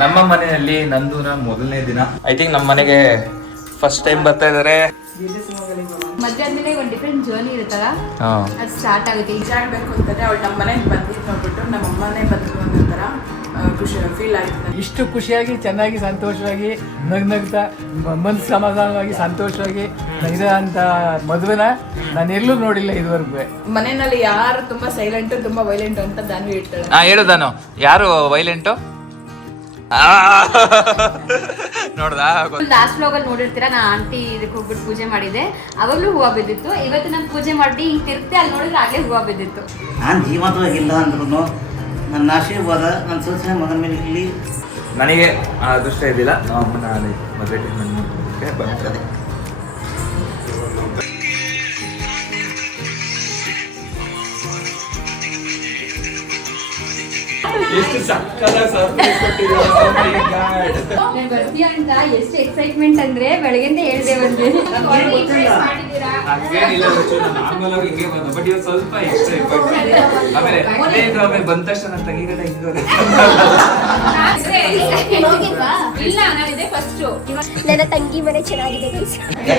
ನಮ್ಮ ಮನೆಯಲ್ಲಿ ನಂದುನ ಮೊದಲನೇ ದಿನ. ಐ ಥಿಂಕ್ ನಮ್ಮ ಮನೆಗೆ ಫಸ್ಟ್ ಟೈಮ್ ಬರ್ತಾ ಇದಾರೆ. ಮದ್ವೆ ಆದ್ಮೇಲೆ ಒಂದು ಡಿಫ್ರೆಂಟ್ ಜರ್ನಿ ಇರುತ್ತಲ್ಲ, ಅದು ಸ್ಟಾರ್ಟ್ ಆಗುತ್ತೆ. ಈಜ ಆಡ್ಬೇಕು ಅಂತಂದ್ರೆ ಅವಳು ನಮ್ಮ ಮನೆಗೆ ಬಂದಿದ್ದು ನೋಡ್ಬಿಟ್ಟು ನಮ್ಮ ಅಮ್ಮನೇ ಬಂದ್ರು ಅನ್ನೋ ಥರ ಖುಷಿ ಫೀಲ್ ಆಯ್ತು. ಇಷ್ಟು ಖುಷಿಯಾಗಿ ಚೆನ್ನಾಗಿ ಸಂತೋಷವಾಗಿ ನಗ್ನಗ್ತಾ ಮನಸ್ಸು ಸಮಾಧಾನವಾಗಿ ಸಂತೋಷವಾಗಿ ಇರೋ ಅಂತ ಮದುವೆನ ನಾನು ಎಲ್ಲೂ ನೋಡಿಲ್ಲ ಇದುವರೆಗೂ. ಮನೆಯಲ್ಲಿ ಯಾರು ತುಂಬಾ ಸೈಲೆಂಟ್ ತುಂಬಾ ವೈಲೆಂಟ್ ಅಂತ ದಾನ್ವಿ ಇರ್ತಾಳೆ. ಹೇಳು ದಾನು, ಯಾರು ವೈಲೆಂಟು? ನೋಡ್ದಾ? ಲಾಸ್ಟ್ ವ್ಲಾಗ್ ಅಲ್ಲಿ ನೋಡಿರ್ತೀರಾ, ನಾ ಆಂಟಿ ಇದಕ್ಕೆ ಹೋಗ್ಬಿಟ್ಟು ಪೂಜೆ ಮಾಡಿದೆ, ಅವಾಗ್ಲೂ ಹೂವು ಬಿದ್ದಿತ್ತು. ಇವತ್ತು ನಾನು ಪೂಜೆ ಮಾಡಿ ಹಿಂಗೆ ತಿರ್ತೆ ಅಲ್ಲಿ ನೋಡಿದ್ರೆ ಆಗ್ಲೇ ಹೂವು ಬಿದ್ದಿತ್ತು. ನಾನು ಜೀವಂತವಾಗಿಲ್ಲ ಅಂದ್ರೂ ನನ್ನ ಆಶೀರ್ವಾದ ನನ್ನ ಸೊಸೆ ಮಗನ ಮೇಲೆ ಇರಲಿ. ನನಗೆ ಅದೃಷ್ಟ ಇದ್ದಿಲ್ಲ, ನಮ್ಮ ಅಮ್ಮನ ಮದುವೆ ಟೈಮ್ ಬರ್ತದೆ. ಎಷ್ಟು ಸಕ್ಕತ್ತಾಗಿ ಸರ್ಪ್ರೈಸ್ ನಾನು ಬರ್ತೀಯ ಅಂತ ಎಷ್ಟು ಎಕ್ಸೈಟ್ಮೆಂಟ್ ಅಂದ್ರೆ ಬೆಳಗ್ಗೆಂದ ಹೇಳ್ದೆ ಬಂದೆ. ಹಂಗೇನಿಲ್ಲ, ನಾರ್ಮಲ್ ಆಗಿ ಹಿಂಗೆ ಬಂದ, ಬಟ್ ಇವಾಗ ಸ್ವಲ್ಪ ಆಮೇಲೆ ಬಂದ ತಕ್ಷಣ ನನ್ನ ತಂಗಿಗಡೆ ಇಲ್ಲ ನಾನಿದೆ ಫಸ್ಟ್. ನನ್ನ ತಂಗಿ ಮನೆ ಚೆನ್ನಾಗಿದೆ.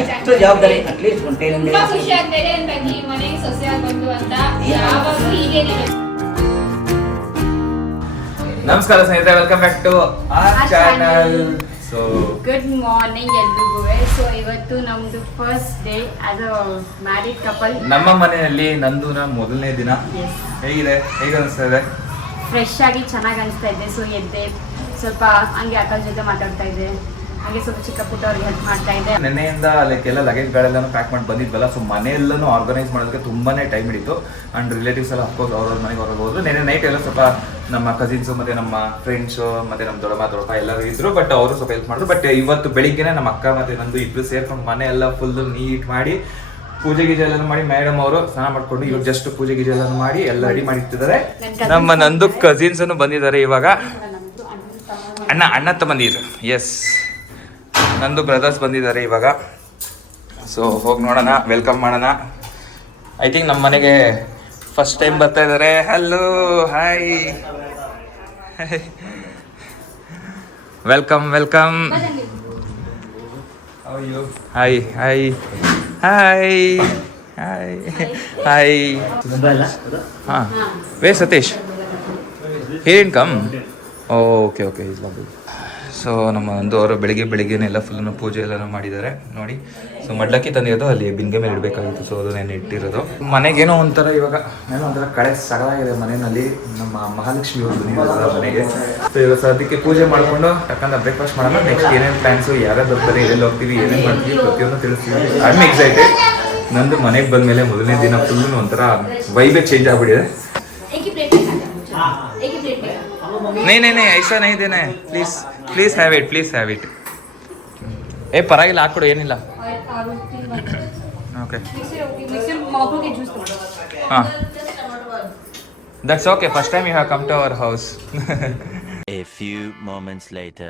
ಎಷ್ಟು ಜವಾಬ್ದಾರಿ ಅಟ್ಲೀಸ್ಟ್ ಒಂದು ಟೈಮ್ ತುಂಬಾ ಖುಷಿ ಆಗ್ತಿದೆ ನನ್ನ ತಂಗಿ ಮನೆಗೆ ಸೊಸೆಯಾಗಿ ಬಂದು ಅಂತ. ಯಾವಾಗಲೂ ಹೀಗೆ ನಮಸ್ಕಾರ ಸ್ನೇಹಿತರೆ, welcome back to our channel. So good morning ಎಲ್ರಿಗೂ. ಸೊ ಇವತ್ತು ನಮ್ದು first day as a married couple. ನಮ್ಮ ಮನೆಯಲ್ಲಿ ನಂದುನ ಮೊದಲನೇ ದಿನ. ಹೇಗಿದೆ, ಹೇಗೆ ಅನಿಸ್ತಾ ಇದೆ? ಫ್ರೆಶ್ ಆಗಿ ಚೆನ್ನಾಗಿ ಅನಿಸ್ತಾ ಇದೆ. ಸೊ ಎದ್ದೆ ಸ್ವಲ್ಪ ಹಂಗೆ ಅಕ್ಕನ ಜೊತೆ ಮಾತಾಡ್ತಾ ಇದ್ದೆ, ಹಾಗೆ ಸ್ವಲ್ಪ ಚಿಕ್ಕ ಪುಟ್ಟ ಅವ್ರಿಗೆ ಹೆಲ್ಪ್ ಮಾಡ್ತಾ ಇದ್ದೆ. ನೆನ್ನೆಯಿಂದ ಲೈಕ್ ಎಲ್ಲ ಲಗೇಜ್ಗಳೆಲ್ಲನೂ ಪ್ಯಾಕ್ ಮಾಡಿ ಬಂದಿದ್ವಲ್ಲ, ಸೊ ಮನೆಯೆಲ್ಲನೂ ಆರ್ಗನೈಸ್ ಮಾಡೋದಕ್ಕೆ ತುಂಬಾನೇ ಟೈಮ್ ಹಿಡಿತು. ಅಂಡ್ ರಿಲೇಟಿವ್ಸ್ ಎಲ್ಲ ಅಫ್ಕೋರ್ಸ್ ಅವ್ರವ್ರ ಮನೆಗೆ ಅವ್ರಿಗೆ ಹೋದ್ರು. ನೆನ್ನೆ ನೈಟ್ ಎಲ್ಲ ಸ್ವಲ್ಪ ನಮ್ಮ ಕಸಿನ್ಸು ಮತ್ತೆ ನಮ್ಮ ಫ್ರೆಂಡ್ಸು ಮತ್ತೆ ನಮ್ಮ ದೊಡ್ಡಪ್ಪ ಎಲ್ಲರೂ ಇದ್ರು, ಬಟ್ ಅವರು ಸ್ವಲ್ಪ ಹೆಲ್ಪ್ ಮಾಡಿದ್ರು. ಬಟ್ ಇವತ್ತು ಬೆಳಿಗ್ಗೆನೆ ನಮ್ಮ ಅಕ್ಕ ಮತ್ತೆ ನಂದು ಇಬ್ರು ಸೇರ್ಕೊಂಡು ಮನೆ ಎಲ್ಲ ಫುಲ್ ನೀಟ್ ಮಾಡಿ ಪೂಜೆ ಗೀಜೆ ಎಲ್ಲ ಮಾಡಿ ಮೇಡಮ್ ಅವರು ಸ್ನಾನ ಮಾಡ್ಕೊಂಡು ಇವಾಗ ಜಸ್ಟ್ ಪೂಜೆ ಗೀಜೆ ಎಲ್ಲ ಮಾಡಿ ಎಲ್ಲ ರೆಡಿ ಮಾಡಿ ಇಟ್ಟಿದ್ದಾರೆ. ನಮ್ಮ ನಂದು ಕಸಿನ್ಸ್ ಬಂದಿದ್ದಾರೆ ಇವಾಗ. ಅಣ್ಣ ತಮ್ಮಂದಿರು, ಎಸ್, ನಂದು ಬ್ರದರ್ಸ್ ಬಂದಿದ್ದಾರೆ ಇವಾಗ. ಸೊ ಹೋಗಿ ನೋಡೋಣ, ವೆಲ್ಕಮ್ ಮಾಡೋಣ. ಐ ಥಿಂಕ್ ನಮ್ಮ ಮನೆಗೆ ಫಸ್ಟ್ ಟೈಮ್ ಬರ್ತಾ ಇದ್ದಾರೆ. Hello, hi, welcome welcome. Hi hi hi hi hi. ಹಾಂ, ವೇ ಸತೀಶ್, ಹೇನ್ come. Okay okay, is love. So ನಮ್ಮ ಒಂದು ಅವರು ಬೆಳಿಗ್ಗೆನೆಲ್ಲ ಫುಲ್ಲು ಪೂಜೆ ಎಲ್ಲ ಮಾಡಿದ್ದಾರೆ ನೋಡಿ. ಸೊ ಮಡ್ಲಕ್ಕಿ ತಂದಿರೋದು ಅಲ್ಲಿ ಬಿಂದಿಗೆ ಮೇಲೆ ಇಡಬೇಕಾಗಿತ್ತು, ಸೊ ಅದನ್ನೇನು ಇಟ್ಟಿರೋದು. ಮನೆಗೇನೋ ಒಂಥರ ಇವಾಗ ಏನೋ ಒಂಥರ ಕಳೆ ಸಗಳಾಗಿದೆ ಮನೆಯಲ್ಲಿ. ನಮ್ಮ ಮಹಾಲಕ್ಷ್ಮಿ ಅವರು ಬಂದಿದ್ದಾರೆ ಮನೆಗೆ. ಸೊ ಇವಾಗ ಅದಕ್ಕೆ ಪೂಜೆ ಮಾಡಿಕೊಂಡು ಟಕ್ಕಂತ ಬ್ರೇಕ್ಫಾಸ್ಟ್ ಮಾಡೋಣ. ನೆಕ್ಸ್ಟ್ ಏನೇನು ಪ್ಲ್ಯಾನ್ಸು, ಯಾರ್ಯಾರು ಬರ್ತಾರೆ, ಎಲ್ಲೆಲ್ಲಿ ಹೋಗ್ತೀವಿ, ಏನೇನು ಮಾಡ್ತೀವಿ ಪ್ರತಿಯೊಂದು ತಿಳಿಸ್ತೀವಿ. I excited. ನಂದು ಮನೆಗೆ ಬಂದಮೇಲೆ ಮೊದಲನೇ ದಿನ ಫುಲ್ಲು ಒಂಥರ ವೈಬೇ ಚೇಂಜ್ ಆಗಿಬಿಟ್ಟಿದೆ. नहीं ऐसा नहीं देना है, प्लीज हैव इट. ಏ ಪರವಾಗಿಲ್ಲ, ಹಾಕೊಡು, ಏನಿಲ್ಲ. ಓಕೆ, ಹಾಂ, that's okay. First time you have come to our house. A few moments later.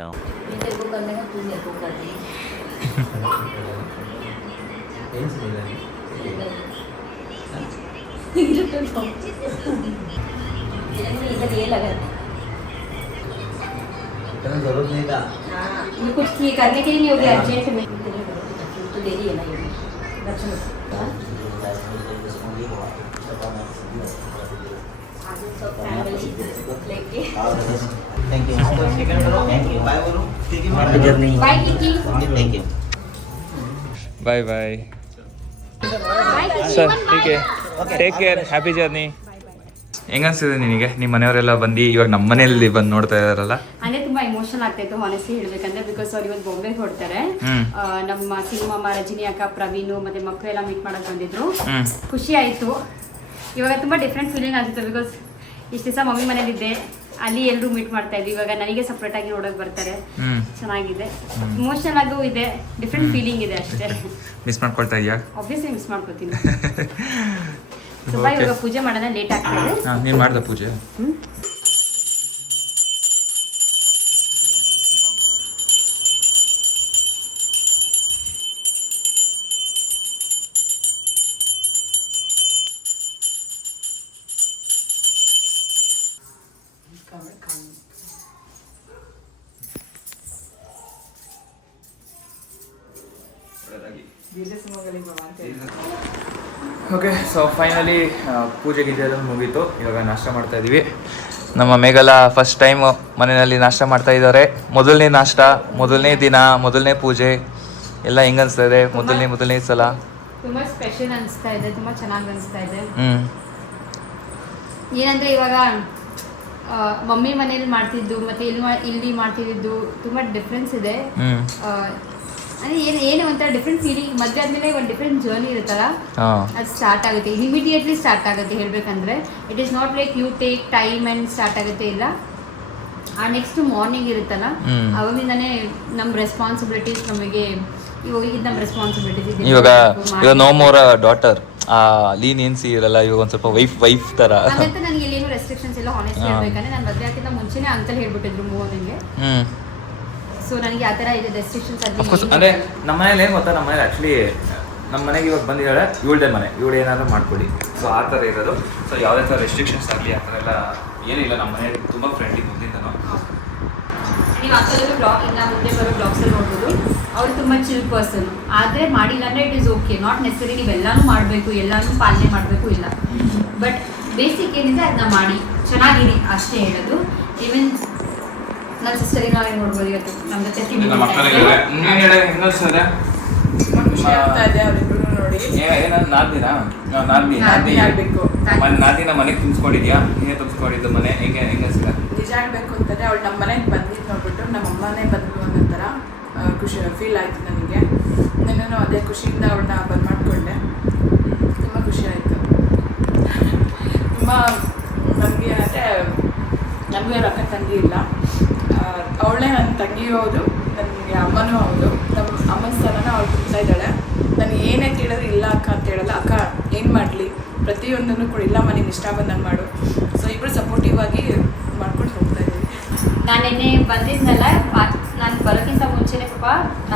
जरूरत नहीं था कुछ करने के लिए नहीं होगी अर्जेंट में, तो देरी है ना ये थैंक यू बाय बोलो जर्नी बाय किकी, thank you bye bye sir, ಹೀಗೆ ಟೇಕ್ ಕೇರ್, ಹ್ಯಾಪಿ ಜರ್ನಿ. ಹೆಂಗನ್ಸಿದೆ ನಿನಗೆ ನಿಮ್ಮ ಮನೆಯವರೆಲ್ಲ ಬಂದು ಇವಾಗ ನಮ್ಮ ಮನೆಯಲ್ಲಿ ಬಂದು ನೋಡ್ತಾ ಇದಾರಲ್ಲ? ಅಂದ್ರೆ ತುಂಬಾ ಇಮೋಷನಲ್ ಆಗ್ತಾ ಇತ್ತು ಹಾನೆಸ್ಟ್ಲಿ ಹೇಳ್ಬೇಕಂದ್ರೆ. ಬಿಕಾಸ್ ಅವ್ರು ಇವತ್ತು ಬಾಂಬೆಗೆ ಹೊರಡ್ತಾರೆ. ನಮ್ಮ ಸಿನಿಮಾ ರಜನಿ ಅಕ್ಕ, ಪ್ರವೀಣು ಮತ್ತೆ ಮಕ್ಕಳೆಲ್ಲ ಮೀಟ್ ಮಾಡಕ್ ಬಂದಿದ್ರು. ಖುಷಿ ಆಯ್ತು. ಇವಾಗ ತುಂಬಾ ಡಿಫ್ರೆಂಟ್ ಫೀಲಿಂಗ್ ಆಗ್ತಿತ್ತು. ಬಿಕಾಸ್ ಇಷ್ಟು ದಿವಸ ಮಮ್ಮಿ ಮನೇಲಿದ್ದೆ, ಅಲ್ಲಿ ಎಲ್ಲರೂ ಮೀಟ್ ಮಾಡ್ತಾ ಇದ್ವಿ. ಇವಾಗ ನನಗೆ ಸಪ್ರೇಟ್ ಆಗಿ ನೋಡಕ್ ಬರ್ತಾರೆ. ಚೆನ್ನಾಗಿದೆ, ಇಮೋಷನಲ್ ಆಗೂ ಇದೆ, ಡಿಫ್ರೆಂಟ್ ಫೀಲಿಂಗ್ ಇದೆ ಅಷ್ಟೇ. ಮಿಸ್ ಮಾಡ್ಕೊಳ್ತಾ ಇದೆಯಾ? ಆಬ್ವಿಯಸ್ಲಿ ಮಿಸ್ ಮಾಡ್ಕೊತೀನಿ. ಸ್ವಲ್ಪ ಇವಾಗ ಪೂಜೆ ಮಾಡೋಣ, ಲೇಟ್ ಆಗ್ತದೆ. ನೀನು ಮಾಡ್ದ ಪೂಜೆ? ಓಕೆ, ಸೊ ಫೈನಲಿ ಪೂಜೆ ಗೀಜೆ ಎಲ್ಲ ಮುಗೀತು. ಇವಾಗ ನಾಷ್ಟ ಮಾಡ್ತಾ ಇದೀವಿ. ನಮ್ಮ ಮೇಘಲ ಫಸ್ಟ್ ಟೈಮ್ ಮನೆಯಲ್ಲಿ ನಾಷ್ಟ ಮಾಡ್ತಾ ಇದ್ದಾರೆ. ಮೊದಲನೇ ನಾಷ್ಟ, ಮೊದಲನೇ ದಿನ, ಮೊದಲನೇ ಪೂಜೆ ಎಲ್ಲ ಹೆಂಗ್ ಅನಿಸ್ತಾ ಇದೆ? ಮೊದಲನೇ ಸಲ ತುಂಬಾ ಸ್ಪೆಷಲ್ ಅನಿಸ್ತಾ ಇದೆ, ತುಂಬಾ ಚೆನ್ನಾಗಿ ಅನಿಸ್ತಾ ಇದೆ. ಏನಂದ್ರೆ ಇವಾಗ ಮಮ್ಮಿ ಮನೇಲಿ ಮಾಡ್ತಿದ್ದು ಮತ್ತೆ ಇಲ್ಲಿ ಮಾಡ್ತಿದ್ದು ತುಂಬಾ ಡಿಫ್ರೆನ್ಸ್ ಇದೆ. ಅಂದ್ರೆ ಏನು ಒಂಥರ ಡಿಫ್ರೆಂಟ್ ಫೀಲಿಂಗ್. ಮದುವೆ ಆದ್ಮೇಲೆ ಒಂದು ಡಿಫ್ರೆಂಟ್ ಜರ್ನಿ ಇರುತ್ತಲ್ಲ, ಅದು ಸ್ಟಾರ್ಟ್ ಆಗುತ್ತೆ, ಇಮಿಡಿಯೇಟ್ಲಿ ಸ್ಟಾರ್ಟ್ ಆಗುತ್ತೆ. ಹೇಳ್ಬೇಕಂದ್ರೆ it is not like you take time and start ಆಗುತ್ತೆ, ಇಲ್ಲ. ಆ ನೆಕ್ಸ್ಟ್ ಮಾರ್ನಿಂಗ್ ಇರುತ್ತಲ್ಲ, ಅವಾಗಿಂದಾನೇ ನಮ್ಮ ರೆಸ್ಪಾನ್ಸಿಬಿಲಿಟೀಸ್ ನಮಗೆ ನಮ್ಮ ರೆಸ್ಪಾನ್ಸಿಬಿಲಿಟೀಸ್ ಇವಾಗ ನೋ ಮೋರ್ ಡಾಟರ್ ಲೀನಿಯನ್ಸಿ ಇರಲ್ಲ. ಇವಾಗ ಒಂದ್ ಸ್ವಲ್ಪ ವೈಫ್ ತರ. ಹಾಗಂತ ನನಗೆ ಎಲ್ಲೇನು ರೆಸ್ಟ್ರಿಕ್ಷನ್ಸ್ ಇಲ್ಲ. ಆನೆಸ್ಟ್ ಹೇಳ್ಬೇಕಂದ್ರೆ ನಾನು ಮದುವೆ ಆಗಿಂತ ಮುಂಚೆನೇ ಅಂಕಲ್ ಹೇಳ್ಬಿಟ್ಟಿದ್ರು ಮೋಹನ್ಗೆ. ಸೊ ನನಗೆ ಆ ಥರ ಇದೆ ರೆಸ್ಟ್ರಿಕ್ಷನ್ಸ್. ಅಂದ್ರೆ ನಮ್ಮ ಮನೇಲಿ ಏನು ಗೊತ್ತಾ, ನಮ್ಮ ಮನೇಲಿ ಆ್ಯಕ್ಚುಲಿ ನಮ್ಮ ಮನೆಗೆ ಇವಾಗ ಬಂದಿದ್ದಾಳೆ, ಇವಳದೇ ಮನೆ, ಇವಳು ಏನಾದರೂ ಮಾಡ್ಕೊಳ್ಳಿ. ಸೊ ಆ ಥರ ಇರೋದು. ಸೊ ಯಾವುದೇ ಥರ ರೆಸ್ಟ್ರಿಕ್ಷನ್ಸ್ ಆಗಲಿ ಆ ಥರ ಎಲ್ಲ ಏನಿಲ್ಲ. ನಮ್ಮ ಮನೇಲಿ ತುಂಬ ಫ್ರೆಂಡ್ಲಿ ಮುಂದಿಂದನೂ. ನೀವು ಅಂಕಲಲ್ಲೂ ಬ್ಲಾಗ್ ಇನ್ನು ಮುಂದೆ ಬರೋ ಬ್ಲಾಗ್ಸಲ್ಲಿ ನೋಡ್ಬೋದು, ಅವ್ರು ತುಂಬ ಚಿಲ್ ಪರ್ಸನ್. ಆದರೆ ಮಾಡಿಲ್ಲ ಅಂದರೆ it is okay. Not necessary ನೀವೆಲ್ಲನೂ ಮಾಡಬೇಕು, ಎಲ್ಲನೂ ಪಾಲನೆ ಮಾಡಬೇಕು, ಇಲ್ಲ. ಬಟ್ ಬೇಸಿಕ್ ಏನಿದೆ ಅದನ್ನ ಮಾಡಿ ಚೆನ್ನಾಗಿರಿ ಅಷ್ಟೇ ಹೇಳೋದು. ಈವನ್ ನನ್ನ ಸಿಸ್ಟರಿಗೆ ನಾವೇ ನೋಡ್ಬೋದು ಇವತ್ತು ನಮ್ಮ ಜೊತೆ ನಾದಿನ ಮನೆಗೆ ತುಂಬಿಸ್ಕೊಂಡಿದ್ಯಾ? ನೀನೇ ತುಂಬಿಸ್ಕೊಂಡಿದ್ದು ಮನೆ ಹೆಂಗೆ ಅನ್ಸಿಲ್ಲ? ನಿಜ ಹೇಳ್ಬೇಕು ಅಂತಂದರೆ ಅವಳು ನಮ್ಮ ಮನೆಗೆ ಬಂದಿದ್ದು ನೋಡ್ಬಿಟ್ಟು ನಮ್ಮ ಅಮ್ಮನೇ ಬಂದು ಅನ್ನೋ ಥರ ಖುಷಿ ಫೀಲ್ ಆಯಿತು ನನಗೆ. ನಾನು ಅದೇ ಖುಷಿಯಿಂದ ಅವಳನ್ನ ಬಂದ್ ಮಾಡಿಕೊಂಡೆ. ತುಂಬ ಖುಷಿ ಆಯಿತು. ತುಂಬ ನನಗೆ ಏನಂದರೆ ನಮಗೆ ಅಕ್ಕ ತಂಗಿ ಇಲ್ಲ, ಅವಳೇ ನನ್ನ ತಂಗಿ ಹೌದು, ನನಗೆ ಅಮ್ಮನೂ ಹೌದು. ನಮ್ಮ ಅಮ್ಮನ ಸ್ಥಾನನ ಅವಳು ತುಂಬ್ತಾ ಇದ್ದಾಳೆ. ನನಗೆ ಏನೇ ಕೇಳಿದ್ರೆ ಇಲ್ಲ ಅಕ್ಕ ಅಂತ ಹೇಳಲ್ಲ. ಅಕ್ಕ ಏನು ಮಾಡಲಿ ಪ್ರತಿಯೊಂದನ್ನು ಕೂಡ ಇಲ್ಲ ಮನೆಗೆ ಇಷ್ಟ ಬಂದಂಗೆ ಮಾಡು. ಸೊ ಇಬ್ಬರು ಸಪೋರ್ಟಿವ್ ಆಗಿ ಮಾಡ್ಕೊಂಡು ಹೋಗ್ತಾ ಇದ್ದೀವಿ. ನಾನು ನಿನ್ನೆ ಬಂದಿದ್ನಲ್ಲ, ನಾನು ಬರೋಕ್ಕಿಂತ ಮುಂಚೆನೇ ಪಾಪ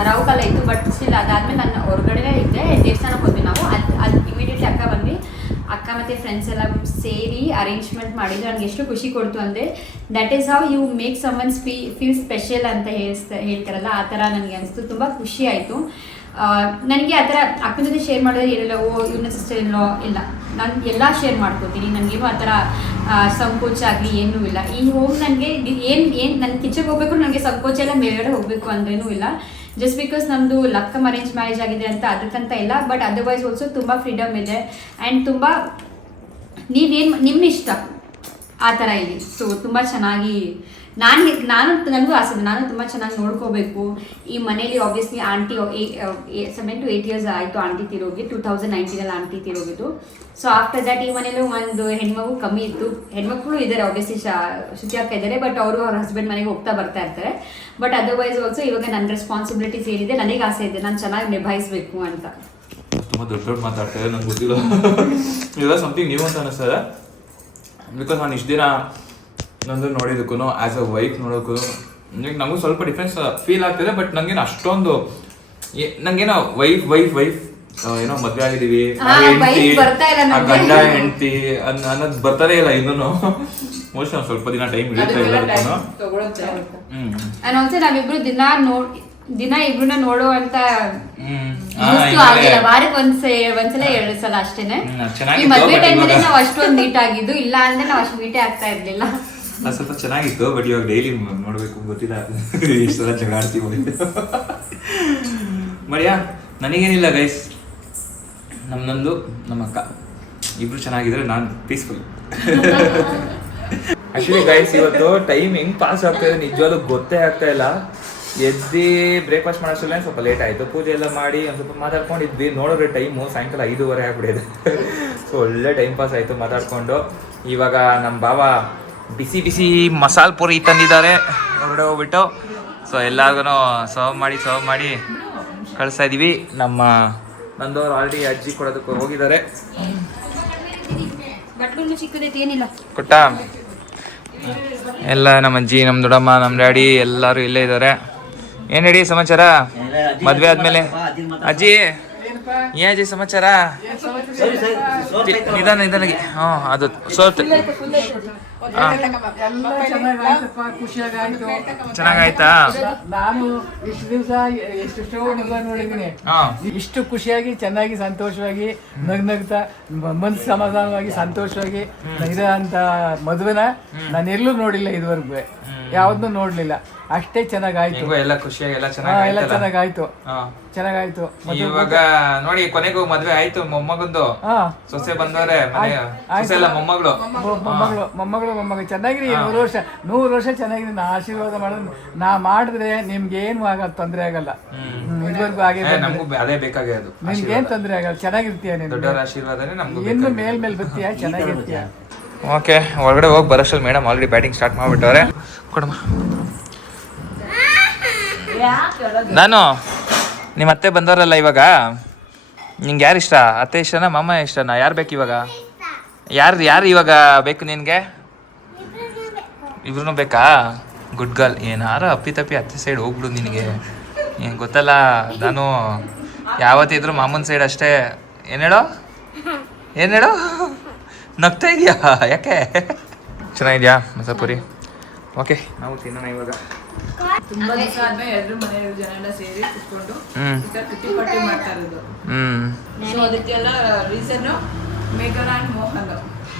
ರಾಹುಕಾಲ ಇತ್ತು. ಬಟ್ ಸ್ಟಿಲ್ ಅದಾದಮೇಲೆ ನಾನು ಹೊರಗಡೆ ಇದ್ದೆ, ದೇವಸ್ಥಾನಕ್ಕೆ ಹೋದ್ವಿ ನಾವು. ಅದು ಇಮಿಡಿಯೇಟ್ಲಿ ಅಕ್ಕ ಬಂದ್ವಿ. ಅಕ್ಕ ಮತ್ತು ಫ್ರೆಂಡ್ಸ್ ಎಲ್ಲ ಸೇರಿ ಅರೇಂಜ್ಮೆಂಟ್ ಮಾಡಿದ್ರು. ನನಗೆ ಎಷ್ಟು ಖುಷಿ ಕೊಡ್ತು ಅಂದರೆ that is how you make someone feel special ಅಂತ ಹೇಳ್ತಾರಲ್ಲ, ಆ ಥರ ನನಗೆ ಅನಿಸ್ತು. ತುಂಬ ಖುಷಿ ಆಯಿತು ನನಗೆ. ಆ ಥರ ಅಕ್ಕನ ಜೊತೆ ಶೇರ್ ಮಾಡಿದ್ರೆ ಏನಿಲ್ಲ, ಇವನ್ನ ಸಿಸ್ಟರ್ ಇಲ್ಲೋ ಇಲ್ಲ, ನಾನು ಎಲ್ಲ ಶೇರ್ ಮಾಡ್ಕೋತೀನಿ. ನನಗೇನು ಆ ಥರ ಸಂಕೋಚ ಆಗಲಿ ಏನೂ ಇಲ್ಲ. ಈ ಹೋಗಿ ನನಗೆ ಏನು ನನ್ನ ಕಿಚನ್ಗೆ ಹೋಗಬೇಕು, ನನಗೆ ಸಂಕೋಚ ಎಲ್ಲ ಮೇಲ್ಗಡೆ ಹೋಗಬೇಕು ಅಂದ್ರೇನೂ ಇಲ್ಲ. ಜಸ್ಟ್ ಬಿಕಾಸ್ ನಮ್ಮದು ಲಕ್ಕಮ್ ಅರೇಂಜ್ ಮ್ಯಾರೇಜ್ ಆಗಿದೆ ಅಂತ ಅದಕ್ಕಂತ ಇಲ್ಲ. ಬಟ್ ಅದರ್ವೈಸ್ ಆಲ್ಸೋ ತುಂಬ ಫ್ರೀಡಮ್ ಇದೆ ಆ್ಯಂಡ್ ತುಂಬ ನಿಮ್ಮ ಇಷ್ಟ ಆ ಥರ ಇದೆ. ಸೊ ತುಂಬ ಚೆನ್ನಾಗಿ ನನಗೂ ಆಸೆ ಇದೆ, ನಾನು ತುಂಬ ಚೆನ್ನಾಗಿ ನೋಡ್ಕೋಬೇಕು ಈ ಮನೇಲಿ. ಆಬ್ವಿಯಸ್ಲಿ ಆಂಟಿ 7 to 8 years ಆಯಿತು ಆಂಟಿ ತೀರೋಗಿ. 2019 ಆಂಟಿ ತೀರೋಗಿದ್ದು. ಸೊ ಆಫ್ಟರ್ ದ್ಯಾಟ್ ಈ ಮನೇಲೂ ಒಂದು ಹೆಣ್ಮಗು ಕಮ್ಮಿ ಇತ್ತು. ಹೆಣ್ಮಕ್ಳು ಇದ್ದಾರೆ ಆಬ್ವಿಯಸ್ಲಿ, ಶ್ರುತಿ ಅಕ್ಕ ಇದ್ದಾರೆ. ಬಟ್ ಅವರು ಅವ್ರ ಹಸ್ಬೆಂಡ್ ಮನೆಗೆ ಹೋಗ್ತಾ ಬರ್ತಾ ಇರ್ತಾರೆ. ಬಟ್ ಅದರ್ವೈಸ್ ಆಲ್ಸೋ ಇವಾಗ ನನ್ನ ರೆಸ್ಪಾನ್ಸಿಬಿಲಿಟೀಸ್ ಏನಿದೆ, ನನಗೆ ಆಸೆ ಇದೆ ನಾನು ಚೆನ್ನಾಗಿ ನಿಭಾಯಿಸಬೇಕು ಅಂತ. ತುಂಬ ದೊಡ್ಡ ಮಾತಾಡ್ತಾರೆ, ನಂಗೆ ಗೊತ್ತಿಲ್ಲ. ಇವಾಗ ಸಮಥಿಂಗ್ ನ್ಯೂ ಅಂತ ಅನಿಸ್ತದೆ. ಬಿಕಾಸ್ ನಾನು ಇಷ್ಟು ದಿನ ನಂದು ನೋಡಿದಕ್ಕೂ ಆ್ಯಸ್ ಅ ವೈಫ್ ನೋಡೋಕ್ಕೂ ನಮಗೂ ಸ್ವಲ್ಪ ಡಿಫ್ರೆನ್ಸ್ ಫೀಲ್ ಆಗ್ತಿದೆ. ಬಟ್ ನಂಗೇನು ಅಷ್ಟೊಂದು ನಂಗೇನೋ ವೈಫ್ ಏನೋ ಮದುವೆ ಆಗಿದ್ದೀವಿ, ಗಂಡ ಹೆಂಡತಿ ಅನ್ನೋದು ಬರ್ತಾನೆ ಇಲ್ಲ ಇನ್ನೂ. ಮೋಸ್ಟ್ಲಿ ಒಂದು ಸ್ವಲ್ಪ ದಿನ ಟೈಮ್ ಹಿಡಿತಾ ಇಲ್ಲ. ನಾವಿಬ್ರು ದಿನ ಇಬ್ರನ್ನ ನೋಡುವಂತ ವಾರಕ್ಕೆ ಒಂದ್ಸಲ 2 ಸಲ ಅಷ್ಟೇನೆ. ಈ ಮದ್ವೆ ಟೈಮಲ್ಲಿ ನಾವು ಅಷ್ಟೊಂದು ಮೀಟ್ ಆಗಿದ್ದು ಇಲ್ಲ ಅಂದ್ರೆ ನಾವು ಅಷ್ಟು ಮೀಟೇ ಆಗ್ತಾ ಇರ್ಲಿಲ್ಲ. ಸ್ವಲ್ಪ ಚೆನ್ನಾಗಿತ್ತು. ಬಟ್ ಇವಾಗ ಡೈಲಿ ನೋಡ್ಬೇಕು ಗೊತ್ತಿಲ್ಲ ಎಷ್ಟು ಸಲ ಜಗಾಡ್ತೀವಿ. ಮರಿಯಾ ನನಗೇನಿಲ್ಲ ಗೈಸ್, ನಮ್ಮನೊಂದು ನಮ್ಮ ಅಕ್ಕ ಇಬ್ರು ಚೆನ್ನಾಗಿದ್ರೆ ನಾನು ಪೀಸ್ಫುಲ್. ಆಕ್ಚುಲಿ ಗೈಸ್ ಇವತ್ತು ಟೈಮ್ ಹೆಂಗ್ ಪಾಸ್ ಆಗ್ತಾ ಇದೆ ನಿಜವಾಗ್ಲೂ ಗೊತ್ತೇ ಆಗ್ತಾ ಇಲ್ಲ. ಎದ್ದು ಬ್ರೇಕ್ಫಾಸ್ಟ್ ಮಾಡೋಷ್ಟಲ್ಲ ಸ್ವಲ್ಪ ಲೇಟ್ ಆಯಿತು. ಪೂಜೆ ಎಲ್ಲ ಮಾಡಿ ಒಂದು ಸ್ವಲ್ಪ ಮಾತಾಡ್ಕೊಂಡಿದ್ವಿ. ನೋಡಿದ್ರೆ ಟೈಮು ಸಾಯಂಕಾಲ 5:30 ಆಗ್ಬಿಟ್ಟಿದೆ. ಸೊ ಒಳ್ಳೆ ಟೈಮ್ ಪಾಸ್ ಆಯಿತು ಮಾತಾಡ್ಕೊಂಡು. ಇವಾಗ ನಮ್ಮ ಬಾವ ಬಿಸಿ ಮಸಾಲೆ ಪೂರಿ ತಂದಿದ್ದಾರೆ ಹೊರಗಡೆ ಹೋಗ್ಬಿಟ್ಟು. ಸೊ ಎಲ್ಲರಿಗೂ ಸರ್ವ್ ಮಾಡಿ ಕಳಿಸ್ತಾ ಇದ್ದೀವಿ. ನಂದವ್ರು ಆಲ್ರೆಡಿ ಅಜ್ಜಿ ಕೊಡೋದಕ್ಕೆ ಹೋಗಿದ್ದಾರೆ. ಕೊಟ್ಟ ಎಲ್ಲ ನಮ್ಮ ಅಜ್ಜಿ, ನಮ್ಮ ದೊಡ್ಡಮ್ಮ, ನಮ್ಮ ಡ್ಯಾಡಿ ಎಲ್ಲರೂ ಇಲ್ಲೇ ಇದ್ದಾರೆ. ಏನು ಹೇಳಿ ಸಮಾಚಾರ? ಮದುವೆ ಆದಮೇಲೆ ಅಜ್ಜಿ ಏನ್ ಅಜ್ಜಿ ಸಮಾಚಾರ? ನಿಧಾನಕ್ಕೆ ಅದು ಸೋತೆ ಎಲ್ಲ ಚೆನ್ನಾಗಾಯ್ತಪ್ಪ, ಖುಷಿಯಾಗಾಯ್ತು. ಚೆನ್ನಾಗಾಯ್ತಾ? ನಾನು ಇಷ್ಟು ದಿವಸ ಎಷ್ಟೆಷ್ಟೋ ಮದುವೆ ನೋಡಿದ್ದೀನಿ. ಹಾ. ಇಷ್ಟು ಖುಷಿಯಾಗಿ ಚೆನ್ನಾಗಿ ಸಂತೋಷವಾಗಿ ನಗ್ನಗ್ತಾ ಮನ್ಸು ಸಮಾಧಾನವಾಗಿ ಸಂತೋಷವಾಗಿ ಇರೋ ಅಂತ ಮದುವೆನ ನಾನು ಎಲ್ಲೂ ನೋಡಿಲ್ಲ ಇದುವರೆಗೂ, ಯಾವ್ದನ್ನೂ ನೋಡ್ಲಿಲ್ಲ. ಅಷ್ಟೇ ಚೆನ್ನಾಗಾಯ್ತು. ಹೆಂಗೋ ಎಲ್ಲ ಖುಷಿಯಾಗಿ ಎಲ್ಲ ಎಲ್ಲ ಚೆನ್ನಾಗಿ ಚೆನ್ನಾಗಾಯ್ತು, ಹಾ. ಚೆನ್ನಾಗಾಯ್ತು. ಇವಾಗ ನೋಡಿ ಕೊನೆಗೂ ಮದ್ವೆ ಆಯ್ತು, ಮೊಮ್ಮಗಂದು ಹಾ, ಸೊಸೆ ಬಂದವ್ರೆ ಮನೆ, ಸೊಸೆ ಎಲ್ಲ ಮೊಮ್ಮಗಳು. ಮೊಮ್ಮಗಳು ಚೆನ್ನಾಗಿರಿ. 100 ವರ್ಷ ಚೆನ್ನಾಗಿರಿ. ನಾ ಆಶೀರ್ವಾದ ಮಾಡೋದು, ನಾ ಮಾಡಿದ್ರೆ ನಿಮ್ಗೆ ಏನು ಆಗಲ್ಲ, ತೊಂದರೆ ಆಗಲ್ಲ. ಇದುವರೆಗೂ ಆಗಿದೆ, ನಮಗೂ ಅದೇ ಬೇಕಾಗಿರೋದು. ನಿಮ್ಗೇನ್ ತೊಂದರೆ ಆಗಲ್ಲ, ಚೆನ್ನಾಗಿರ್ತೀಯ ನೀನು. ದೊಡ್ಡವರ ಆಶೀರ್ವಾದನೇ ನಮ್ಗೂ ಇನ್ನು ಮೇಲ್ ಬರ್ತೀಯ, ಚೆನ್ನಾಗಿರ್ತೀಯ. ಓಕೆ, ಹೊರಗಡೆ ಹೋಗಿ ಬರೋಷ್ಟಲ್ಲಿ ಮೇಡಮ್ ಆಲ್ರೆಡಿ ಬ್ಯಾಟಿಂಗ್ ಸ್ಟಾರ್ಟ್ ಮಾಡ್ಬಿಟ್ಟವ್ರೆ. ಕೊಡಮ್ಮ. ನಾನು ನಿಮ್ಮ ಅತ್ತೆ ಬಂದವರಲ್ಲ ಇವಾಗ, ನಿಂಗೆ ಯಾರು ಇಷ್ಟ? ಅತ್ತೆ ಇಷ್ಟನಾ ಮಾಮ ಇಷ್ಟನಾ? ಯಾರು ಬೇಕು ಇವಾಗ? ಯಾರು ಇವಾಗ ಬೇಕು ನಿನಗೆ? ಇಬ್ರು ಬೇಕಾ? Good girl. ಏನಾರು ಅಪ್ಪಿ ಅತ್ತೆ ಸೈಡ್ ಹೋಗ್ಬಿಡು ನಿನಗೆ. ಏನು ಗೊತ್ತಲ್ಲ, ನಾನು ಯಾವತ್ತಿದ್ರು ಮಾಮೂನ್ ಸೈಡ್ ಅಷ್ಟೇ. ಏನು ಹೇಳೋ ನಗ್ತಾ ಇದೆಯಾ? ಯಾಕೆ? ಚೆನ್ನಾಗಿದ್ಯಾ ಮಸಾಪುರಿ? ಓಕೆ, ನಾವು ತಿನ್ನೋಣ ಇವಾಗ. ತುಂಬಾ ದಿವಸ ಆದ್ಮೇಲೆ ಎಲ್ಲರೂ ಮನೆಯ ಜನ ಎಲ್ಲ ಸೇರಿ ಕುತ್ಕೊಂಡು ಕಿಟ್ಟಿ ಪಾರ್ಟಿ ಮಾಡ್ತಾ ಇರೋದು. ಸೊ ಅದಕ್ಕೆಲ್ಲ ರೀಸನ್ ಮೇಘನ ಅಂಡ್ ಮೋಹನ್.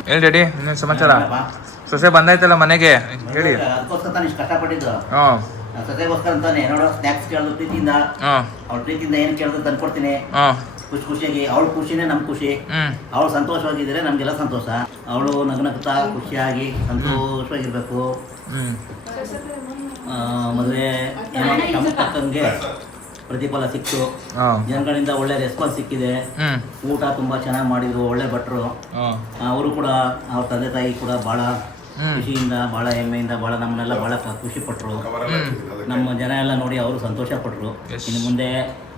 ಹೇಳಿ ಡ್ಯಾಡಿ, ಇನ್ನೇನು ಸಮಾಚಾರ? ಸೊಸೆ ಬಂದಾಯ್ತಲ್ಲ ಮನೆಗೆ, ಹೇಳಿ. ಅದಕ್ಕೋಸ್ಕರ ತಾನು ಇಷ್ಟು ಕಷ್ಟಪಟ್ಟಿದ್ದು. ಹಾಂ ಸೊಸೆಗೋಸ್ಕರ ಅಂತಾನೆ ನೋಡೋ, ಸ್ನ್ಯಾಕ್ಸ್ ಕೇಳೋದು ಪ್ರೀತಿಯಿಂದ, ಅವ್ಳ ಪ್ರೀತಿಯಿಂದ ಏನು ಕೇಳೋದು ತಂದ್ಕೊಡ್ತೀನಿ. ಖುಷಿಯಾಗಿ, ಅವಳು ಖುಷಿನೇ ನಮ್ ಖುಷಿ. ಅವಳು ಸಂತೋಷವಾಗಿದ್ರೆ ನಮ್ಗೆಲ್ಲ ಸಂತೋಷ. ಅವಳು ನಗ್ನಗ್ತಾ ಖುಷಿಯಾಗಿ ಸಂತೋಷವಾಗಿರ್ಬೇಕು. ಮದುವೆ ಏನೋ ನಮ್ಗೆ ತಕ್ಕಂಗೆ ಪ್ರತಿಫಲ ಸಿಕ್ತು. ಜನಗಳಿಂದ ಒಳ್ಳೆ ರೆಸ್ಪಾನ್ಸ್ ಸಿಕ್ಕಿದೆ. ಊಟ ತುಂಬಾ ಚೆನ್ನಾಗಿ ಮಾಡಿದ್ರು, ಒಳ್ಳೆ ಭಟ್ರು. ಅವರು ಕೂಡ, ಅವ್ರ ತಂದೆ ತಾಯಿ ಕೂಡ ಬಹಳ ಖುಷಿಯಿಂದ, ಬಹಳ ಹೆಮ್ಮೆಯಿಂದ, ಬಹಳ ನಮ್ಮನ್ನೆಲ್ಲ ಬಹಳ ಖುಷಿ ಪಟ್ರು. ನಮ್ಮ ಜನ ಎಲ್ಲ ನೋಡಿ ಅವರು ಸಂತೋಷ ಪಟ್ರು. ಇನ್ನು ಮುಂದೆ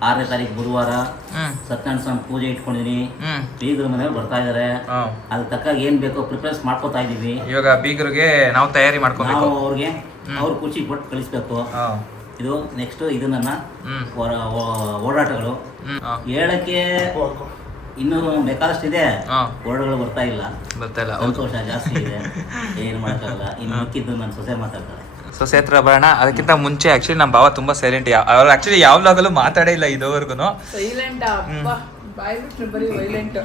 6ನೇ ತಾರೀಕು ಗುರುವಾರ ಸತ್ಯನಾರಾಯಣ ಸ್ವಾಮಿ ಪೂಜೆ ಇಟ್ಕೊಂಡಿದೀನಿ. ಬೀಗರ ಮನೆಯವ್ರು ಬರ್ತಾ ಇದಾರೆ. ಅದಕ್ಕೆ ತಕ್ಕಾಗ ಏನ್ ಬೇಕೋ ಪ್ರಿಪೇರ್ಸ್ ಮಾಡ್ಕೋತಾ ಇದೀವಿ. ಇವಾಗ ಬೀಗರಿಗೆ ನಾವು ತಯಾರಿ ಮಾಡ್ಕೋಬೇಕು. ನಾವು ಅವ್ರಿಗೆ ಅವ್ರು ಖುಷಿ ಪಟ್ಟು ಕಳಿಸ್ಬೇಕು. ಇದು ನೆಕ್ಸ್ಟ್ ಇದು ನನ್ನ ಓಡಾಟಗಳು. ಹೇಳಕ್ಕೆ ಇನ್ನೂ ಬೇಕಾದಷ್ಟಿದೆ, ವರ್ಡ್ಗಳು ಬರ್ತಾ ಇಲ್ಲ. ಸಂತೋಷ ಜಾಸ್ತಿ ಇದೆ, ಏನು ಮಾಡೋಕ್ಕಾಗಲ್ಲ. ಇನ್ನು ಮಿಕ್ಕಿದ್ದು ನನ್ನ ಸೊಸೆ ಮಾತಾಡ್ತಾರೆ. ಸೊಸೆ ಹತ್ರ ಬರೋಣ. ಅದಕ್ಕಿಂತ ಮುಂಚೆ ಆಕ್ಚುಲಿ ನಮ್ಮ ಭಾವ ತುಂಬಾ ಸೈಲೆಂಟ್. ಅವ್ರು ಆಕ್ಚುಲಿ ಯಾವ ಲಾಗಲ್ಲೂ ಮಾತಾಡೇ ಇಲ್ಲ ಇದುವರೆಗೂ. ಸೈಲೆಂಟ್ ಬಾಯ್ ಬಿಟ್ರೆ ಬರೀ ವೈಲೆಂಟ್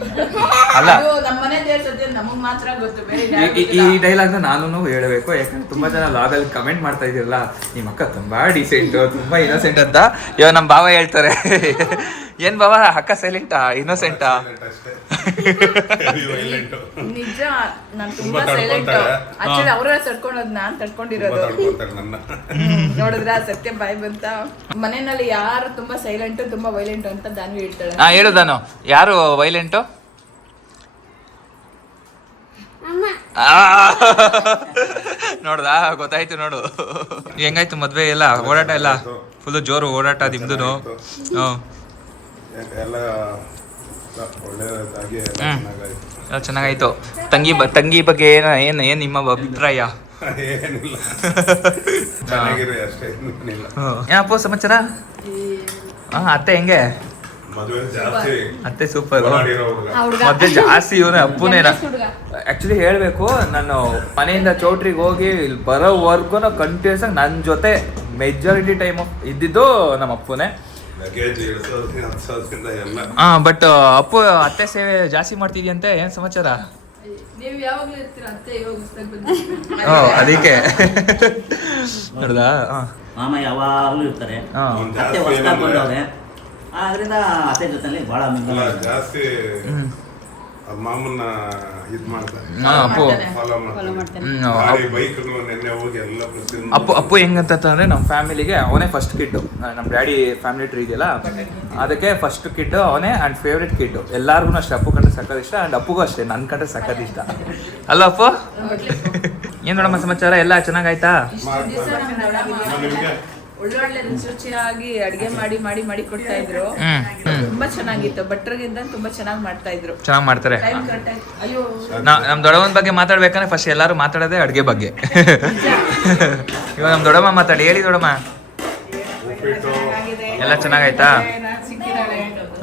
ಅಲ್ಲ. ನಮ್ಮನೆ ದೇವ್ರ ಸದ್ಯ ನಮಗ್ ಮಾತ್ರ ಗೊತ್ತು, ಬೇರೆ ಈ ಡೈಲಾಗ್ನ ನಾನು ಹೇಳಬೇಕು. ಯಾಕಂದ್ರೆ ತುಂಬಾ ಜನ ಲಾಗಲ್ಲಿ ಕಮೆಂಟ್ ಮಾಡ್ತಾ ಇದಿರಲ್ಲ, ನಿಮ್ಮ ಅಕ್ಕ ತುಂಬಾ ಡಿಸೆಂಟ್, ತುಂಬಾ ಇನ್ನೋಸೆಂಟ್ ಅಂತ. ಇವಾಗ ನಮ್ಮ ಭಾವ ಹೇಳ್ತಾರೆ, ಏನ್ ಭಾವ ಅಕ್ಕ ಸೈಲೆಂಟಾ ಇನ್ನೋಸೆಂಟಾ? ನಿಜ, ನಾನು ತುಂಬಾ ಸೈಲೆಂಟ್. ಆಕ್ಚುಲಿ ಅವರೇ ತಡ್ಕೊಂಡೋದ್, ನಾನ್ ತಡ್ಕೊಂಡಿರೋದು. ನೋಡಿದ್ರ ಸತ್ಯ ಬಾಯ್ ಬಂತ. ಮನೆಯಲ್ಲಿ ಯಾರು ತುಂಬಾ ಸೈಲೆಂಟ್, ತುಂಬಾ ವೈಲೆಂಟ್ ಅಂತ ದಾನ್ವಿ ಹೇಳ್ತಾಳೆ. ಹೇಳು ದಾನು, ಯಾರು ವೈಲೆಂಟು? ನೋಡ್ದಾ, ಗೊತ್ತಾಯ್ತು ನೋಡು. ಹೆಂಗಾಯ್ತು ಮದ್ವೆ ಎಲ್ಲ? ಓಡಾಟ ಎಲ್ಲ ಫುಲ್ ಜೋರು ಓಡಾಟ ನಿಮ್ದು? ಎಲ್ಲ ಚೆನ್ನಾಗಾಯ್ತು. ತಂಗಿ ಬಗ್ಗೆ ಏನು ನಿಮ್ಮ ಅಭಿಪ್ರಾಯ? ಏನಿಲ್ಲ, ಚೆನ್ನಾಗಿರಿ ಅಷ್ಟೇ, ಏನಿಲ್ಲ. ಏನಪ್ಪ ಸಮಾಚಾರ? ಅತ್ತೆ ಹೆಂಗೆ? ಮದುವೆ ಜಾಸ್ತಿ, ಅತ್ತೆ ಸೂಪರ್. ಹುಡುಗ ಮದ್ವೆ ಜಾಸ್ತಿ ಇವನೇ ಅಪ್ಪನೇ. ಆಕ್ಚುಲಿ ಹೇಳ್ಬೇಕು, ನಾನು ಮನೆಯಿಂದ ಚೌಟ್ರಿಗೆ ಹೋಗಿ ಇಲ್ಲಿ ಬರೋವರೆಗೂ ಕಂಟಿನ್ಯೂಸ್ ಆಗಿ ನನ್ನ ಜೊತೆ ಮೆಜಾರಿಟಿ ಟೈಮ್ ಇದ್ದಿದ್ದು ನಮ್ಮ ಅಪ್ಪನೇ. ಬಟ್ ಅಪ್ಪು ಅತ್ತೆ ಸೇವೆ ಜಾಸ್ತಿ ಮಾಡ್ತಿದ್ಯಂತೆ, ಏನ್ ಸಮಾಚಾರ? ನೀವು ಯಾವಾಗ್ಲೂ ಇರ್ತೀರ, ಅತ್ತೆ ಇವಾಗ ಅದಕ್ಕೆ ನೋಡ್ದಾ? ಮಾಮ ಯಾವಾಗಲೂ ಇರ್ತಾರೆ, ಅತ್ತೆ ಹೊಸದಾಗಿ ಬಂದವ್ರೆ. ಆದ್ರಿಂದ ಅತ್ತೆ ಜೊತೆ ಬಹಳ ಜಾಸ್ತಿ ಮಾಮನ್ನ ಇದ್ ಮಾಡ್ತಾರೆ, ಅಪ್ಪು ಫಾಲೋ ಮಾಡ್ತಾರೆ. ಅಪ್ಪು ಹೆಂಗಂತಂದ್ರೆ ನಮ್ಮ ಫ್ಯಾಮಿಲಿಗೆ ಅವನೇ ಫಸ್ಟ್ ಕಿಡ್. ನಮ್ಮ ಡ್ಯಾಡಿ ಫ್ಯಾಮಿಲಿ ಟ್ರೀ ಇದೆಯಲ್ಲ, ಅದಕ್ಕೆ ಫಸ್ಟ್ ಕಿಡ್ ಅವನೇ ಆ್ಯಂಡ್ ಫೇವ್ರೆಟ್ ಕಿಡ್. ಎಲ್ಲಾರ್ಗು ಅಷ್ಟೇ ಅಪ್ಪು ಕಂಡ್ರೆ ಸಕ್ಕತ್ ಇಷ್ಟ, ಆ್ಯಂಡ್ ಅಪ್ಪುಗೂ ಅಷ್ಟೇ ನನ್ನ ಕಂಡ್ರೆ ಸಕ್ಕತ್ ಇಷ್ಟ. ಅಲ್ಲ ಅಪ್ಪು? ಏನ್ ನೋಡಮ್ಮ ಸಮಾಚಾರ? ಎಲ್ಲ ಚೆನ್ನಾಗಾಯ್ತಾ? ಒಳ್ಳೊಳ್ಳೆ ರುಚಿಯಾಗಿ ಅಡ್ಗೆ ಮಾಡಿ ಮಾಡಿ ಮಾಡಿ ಕೊಡ್ತಾ ಇದ್ರು. ತುಂಬಾ ಚೆನ್ನಾಗಿತ್ತು. ಭಟ್ರಿಗಿಂತ ತುಂಬಾ ಚೆನ್ನಾಗಿ ಮಾಡ್ತಾ ಇದ್ರು. ಚೆನ್ನಾಗಿ ಮಾಡ್ತಾರೆ. ಅಯ್ಯೋ, ನಮ್ ದೊಡ್ಡವನ ಬಗ್ಗೆ ಮಾತಾಡ್ಬೇಕಂದ್ರೆ ಫಸ್ಟ್ ಎಲ್ಲಾರು ಮಾತಾಡೋದೇ ಅಡ್ಗೆ ಬಗ್ಗೆ. ಇವಾಗ ನಮ್ ದೊಡ್ಡಮ್ಮ ಮಾತಾಡಿ. ಹೇಳಿ ದೊಡ್ಡಮ್ಮ, ಎಲ್ಲ ಚೆನ್ನಾಗಾಯ್ತಾ?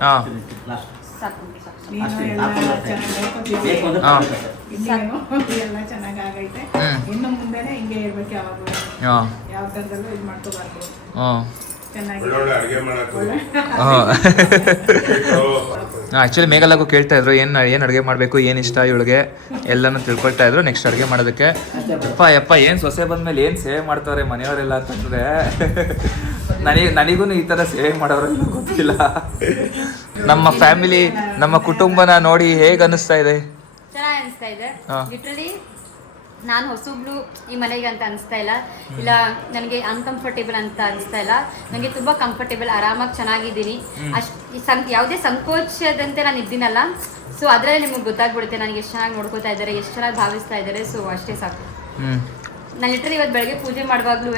ಹಾ ನೀನು ಅಷ್ಟೇ, ಎಲ್ಲ ಹಾಕೊಂಡು ಚೆನ್ನಾಗಿ ಹೇಳ್ಕೊತಿದ್ದೆ. ಬೇಕು ಅಂದ್ರೆ ಹಾ. ತಗೊಳ್ಳಿ. ಇನ್ನೇನು ಎಲ್ಲ ಚೆನ್ನಾಗಿ ಆಗೈತೆ. ಇನ್ನು ಮುಂದೆನೆ ಹಿಂಗೆ ಇರ್ಬೇಕು ಯಾವಾಗಲೂ. ಹಾಂ ಯಾವ ಥರದಲ್ಲೂ ಇದು ಮಾಡ್ಕೋಬಾರ್ದು. ಹಾಂ ಚೆನ್ನಾಗಿ ಒಳ್ಳೊಳ್ಳೆ ಅಡುಗೆ ಮಾಡಕ್ಕೆ ಆ್ಯಕ್ಚುಲಿ ಮೇಘಲಾಗೂ ಕೇಳ್ತಾ ಇದ್ರು ಏನು ಅಡುಗೆ ಮಾಡಬೇಕು ಏನು ಇಷ್ಟ ಇವಳಿಗೆ ಎಲ್ಲನೂ ತಿಳ್ಕೊಳ್ತಾ ಇದ್ರು ನೆಕ್ಸ್ಟ್ ಅಡುಗೆ ಮಾಡೋದಕ್ಕೆ. ಯಪ್ಪ ಏನು ಸೊಸೆ ಬಂದಮೇಲೆ ಏನು ಸೇವೆ ಮಾಡ್ತಾವ್ರೆ ಮನೆಯವರೆಲ್ಲ ಅಂತಂದರೆ ನನಗೂ ಈ ಥರ ಸೇವೆ ಮಾಡೋರೆಲ್ಲ ಗೊತ್ತಿಲ್ಲ. ನಮ್ಮ ಫ್ಯಾಮಿಲಿ ನಮ್ಮ ಕುಟುಂಬನ ನೋಡಿ ಹೇಗೆ ಅನ್ನಿಸ್ತಾ ಇದೆ? ಚೆನ್ನಾಗಿ ಅನಿಸ್ತಾ ಇದೆ. ಹಾ. ಲಿಟ್ರಲಿ ನಾನು ಹೊಸಬ್ಳು ಈ ಮನೆಗೆ ಅಂತ ಅನಿಸ್ತಾ ಇಲ್ಲ, ಇಲ್ಲ ನನಗೆ ಅನ್ಕಂಫರ್ಟೇಬಲ್ ಅಂತ ಅನಿಸ್ತಾ ಇಲ್ಲ. ನನಗೆ ತುಂಬ ಕಂಫರ್ಟೇಬಲ್, ಆರಾಮಾಗಿ ಚೆನ್ನಾಗಿದ್ದೀನಿ. ಯಾವುದೇ ಸಂಕೋಚದಂತೆ ನಾನು ಇದ್ದೀನಲ್ಲ. ಸೊ ಅದರಲ್ಲೇ ನಿಮಗೆ ಗೊತ್ತಾಗ್ಬಿಡುತ್ತೆ ನನಗೆ ಎಷ್ಟು ಚೆನ್ನಾಗಿ ನೋಡ್ಕೋತಾ ಇದ್ದಾರೆ, ಎಷ್ಟು ಚೆನ್ನಾಗಿ ಭಾವಿಸ್ತಾ ಇದ್ದಾರೆ. ಸೊ ಅಷ್ಟೇ ಸಾಕು. ನಾನು ಲಿಟ್ರಲಿ ಇವತ್ತು ಬೆಳಗ್ಗೆ ಪೂಜೆ ಮಾಡುವಾಗಲೂ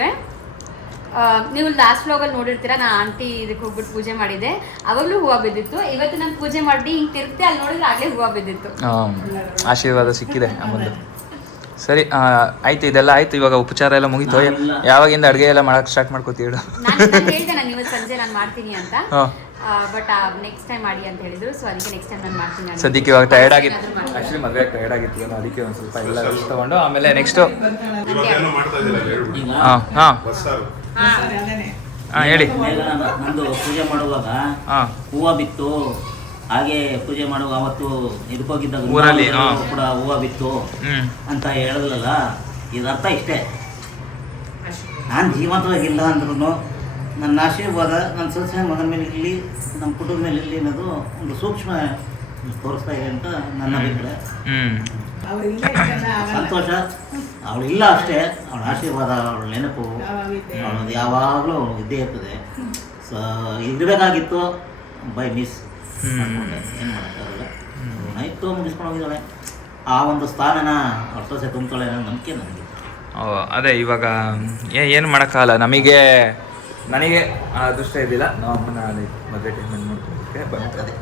ನೀವು ಲಾಸ್ಟ್ ವ್ಲಾಗಲ್ಲಿ ನೋಡಿರ್ತೀರ, ನಾನು ಆಂಟಿ ಇದಕ್ಕೆ ಹೋಗ್ಬಿಟ್ಟು ಪೂಜೆ ಮಾಡಿದ್ದೆ, ಅವಾಗಲೂ ಹೂವು ಬಿದ್ದಿತ್ತು. ಇವತ್ತು ನಾನು ಪೂಜೆ ಮಾಡಿ ಹಿಂಗೆ ತಿರುಗ್ತೆ, ಅಲ್ಲಿ ನೋಡಿದ್ರೆ ಆಗಲೇ ಹೂವು ಬಿದ್ದಿತ್ತು. ಆಶೀರ್ವಾದ ಸಿಕ್ಕಿದೆ ಅಮ್ಮಂದು. ಸರಿ ಆಯ್ತು, ಇದೆಲ್ಲ ಆಯ್ತು. ಇವಾಗ ಉಪಚಾರ ಎಲ್ಲ ಮುಗೀತು. ಯಾವಾಗಿಂದ ಅಡುಗೆ ಎಲ್ಲ ಮಾಡಕ್ಕೆ ಸ್ಟಾರ್ಟ್ ಮಾಡ್ಕೋತೀವಿ? ನಾನು ಹೇಳಿದೆ ನಾನು ಇವತ್ತು ಸಂಜೆ ನಾನು ಮಾಡ್ತೀನಿ ಅಂತ, ಬಟ್ ನೆಕ್ಸ್ಟ್ ಟೈಮ್ ಮಾಡಿ ಅಂತ ಹೇಳಿದ್ರು. ಸೊ ಅದಕ್ಕೆ ನೆಕ್ಸ್ಟ್ ಟೈಮ್ ನಾನು ಮಾಡ್ತೀನಿ. ಸದ್ಯಕ್ಕೆ ಇವಾಗ ಟಯರ್ಡ್ ಆಗಿತ್ತು, ಆ್ಯಕ್ಚುಲಿ ಮದುವೆ ಟಯರ್ಡ್ ಆಗಿತ್ತು, ಅದಕ್ಕೆ ಒಂದು ಸ್ವಲ್ಪ ಎಲ್ಲ ರೆಸ್ಟ್ ತೊಗೊಂಡು ಆಮೇಲೆ ನೆಕ್ಸ್ಟು ಇವಾಗೇನೋ ಮಾಡ್ತಾ ಇದ್ದೀರಾ ಹೇಳ್ಬಿಡಿ. ಈಗ ಹಾಂ ಬಸ್ಸಾರು ಹೇಳಿ. ನಂದು ಪೂಜೆ ಮಾಡುವಾಗ ಹೂವು ಬಿತ್ತು, ಹಾಗೆ ಪೂಜೆ ಮಾಡುವಾಗ ಅವತ್ತು ಇದಕ್ಕೋಗಿದ್ದಾಗ ಊರಲ್ಲಿ, ಕೂಡ ಹೂವು ಬಿತ್ತು ಅಂತ ಹೇಳಿದ್ರಲ್ಲ, ಇದರ್ಥ ಇಷ್ಟೇ. ನಾನು ಜೀವಂತವಾಗಿಲ್ಲ ಅಂದ್ರೂ ನನ್ನ ಆಶೀರ್ವಾದ ನನ್ನ ಸೊಸೆ ಮಗನ ಮೇಲೆ ಇರಲಿ, ನಮ್ಮ ಕುಟುಂಬದ ಮೇಲೆ ಇರಲಿ ಅನ್ನೋದು ಒಂದು ಸೂಕ್ಷ್ಮ ತೋರಿಸ್ತಾ ಇದೆ ಅಂತ ನನ್ನ ಅಭಿಪ್ರಾಯ. ಸಂತೋಷ. ಅವಳಿಲ್ಲ ಅಷ್ಟೇ, ಅವಳ ಆಶೀರ್ವಾದ, ಅವಳ ನೆನಪು ಅವಳದು ಯಾವಾಗಲೂ ಇದ್ದೇ ಇರ್ತದೆ. ಸೊ ಇರಬೇಕಾಗಿತ್ತು, ಬೈ ಮಿಸ್ ಏನು ಮಾಡೋಕ್ಕಾಗಲ್ಲ. ನೈತು ಮುಗಿಸ್ಕೊಂಡು ಹೋಗಿದ್ದಾಳೆ. ಆ ಒಂದು ಸ್ಥಾನನ ಅವ್ರ ಸೊಸೆ ತುಂಬ್ತಾಳೆ ಅನ್ನೋ ನಂಬಿಕೆ ನನಗೆ. ಅದೇ ಇವಾಗ ಏನು ಮಾಡೋಕ್ಕಾಗಲ್ಲ. ನನಗೆ ಆ ಅದೃಷ್ಟ ಇದ್ದಿಲ್ಲ. ನಾವು ಅಮ್ಮನ ಮದುವೆ ಟೈಮಲ್ಲಿ ನೋಡ್ಕೊಳ್ಳೋದಕ್ಕೆ ಬರ್ತದೆ.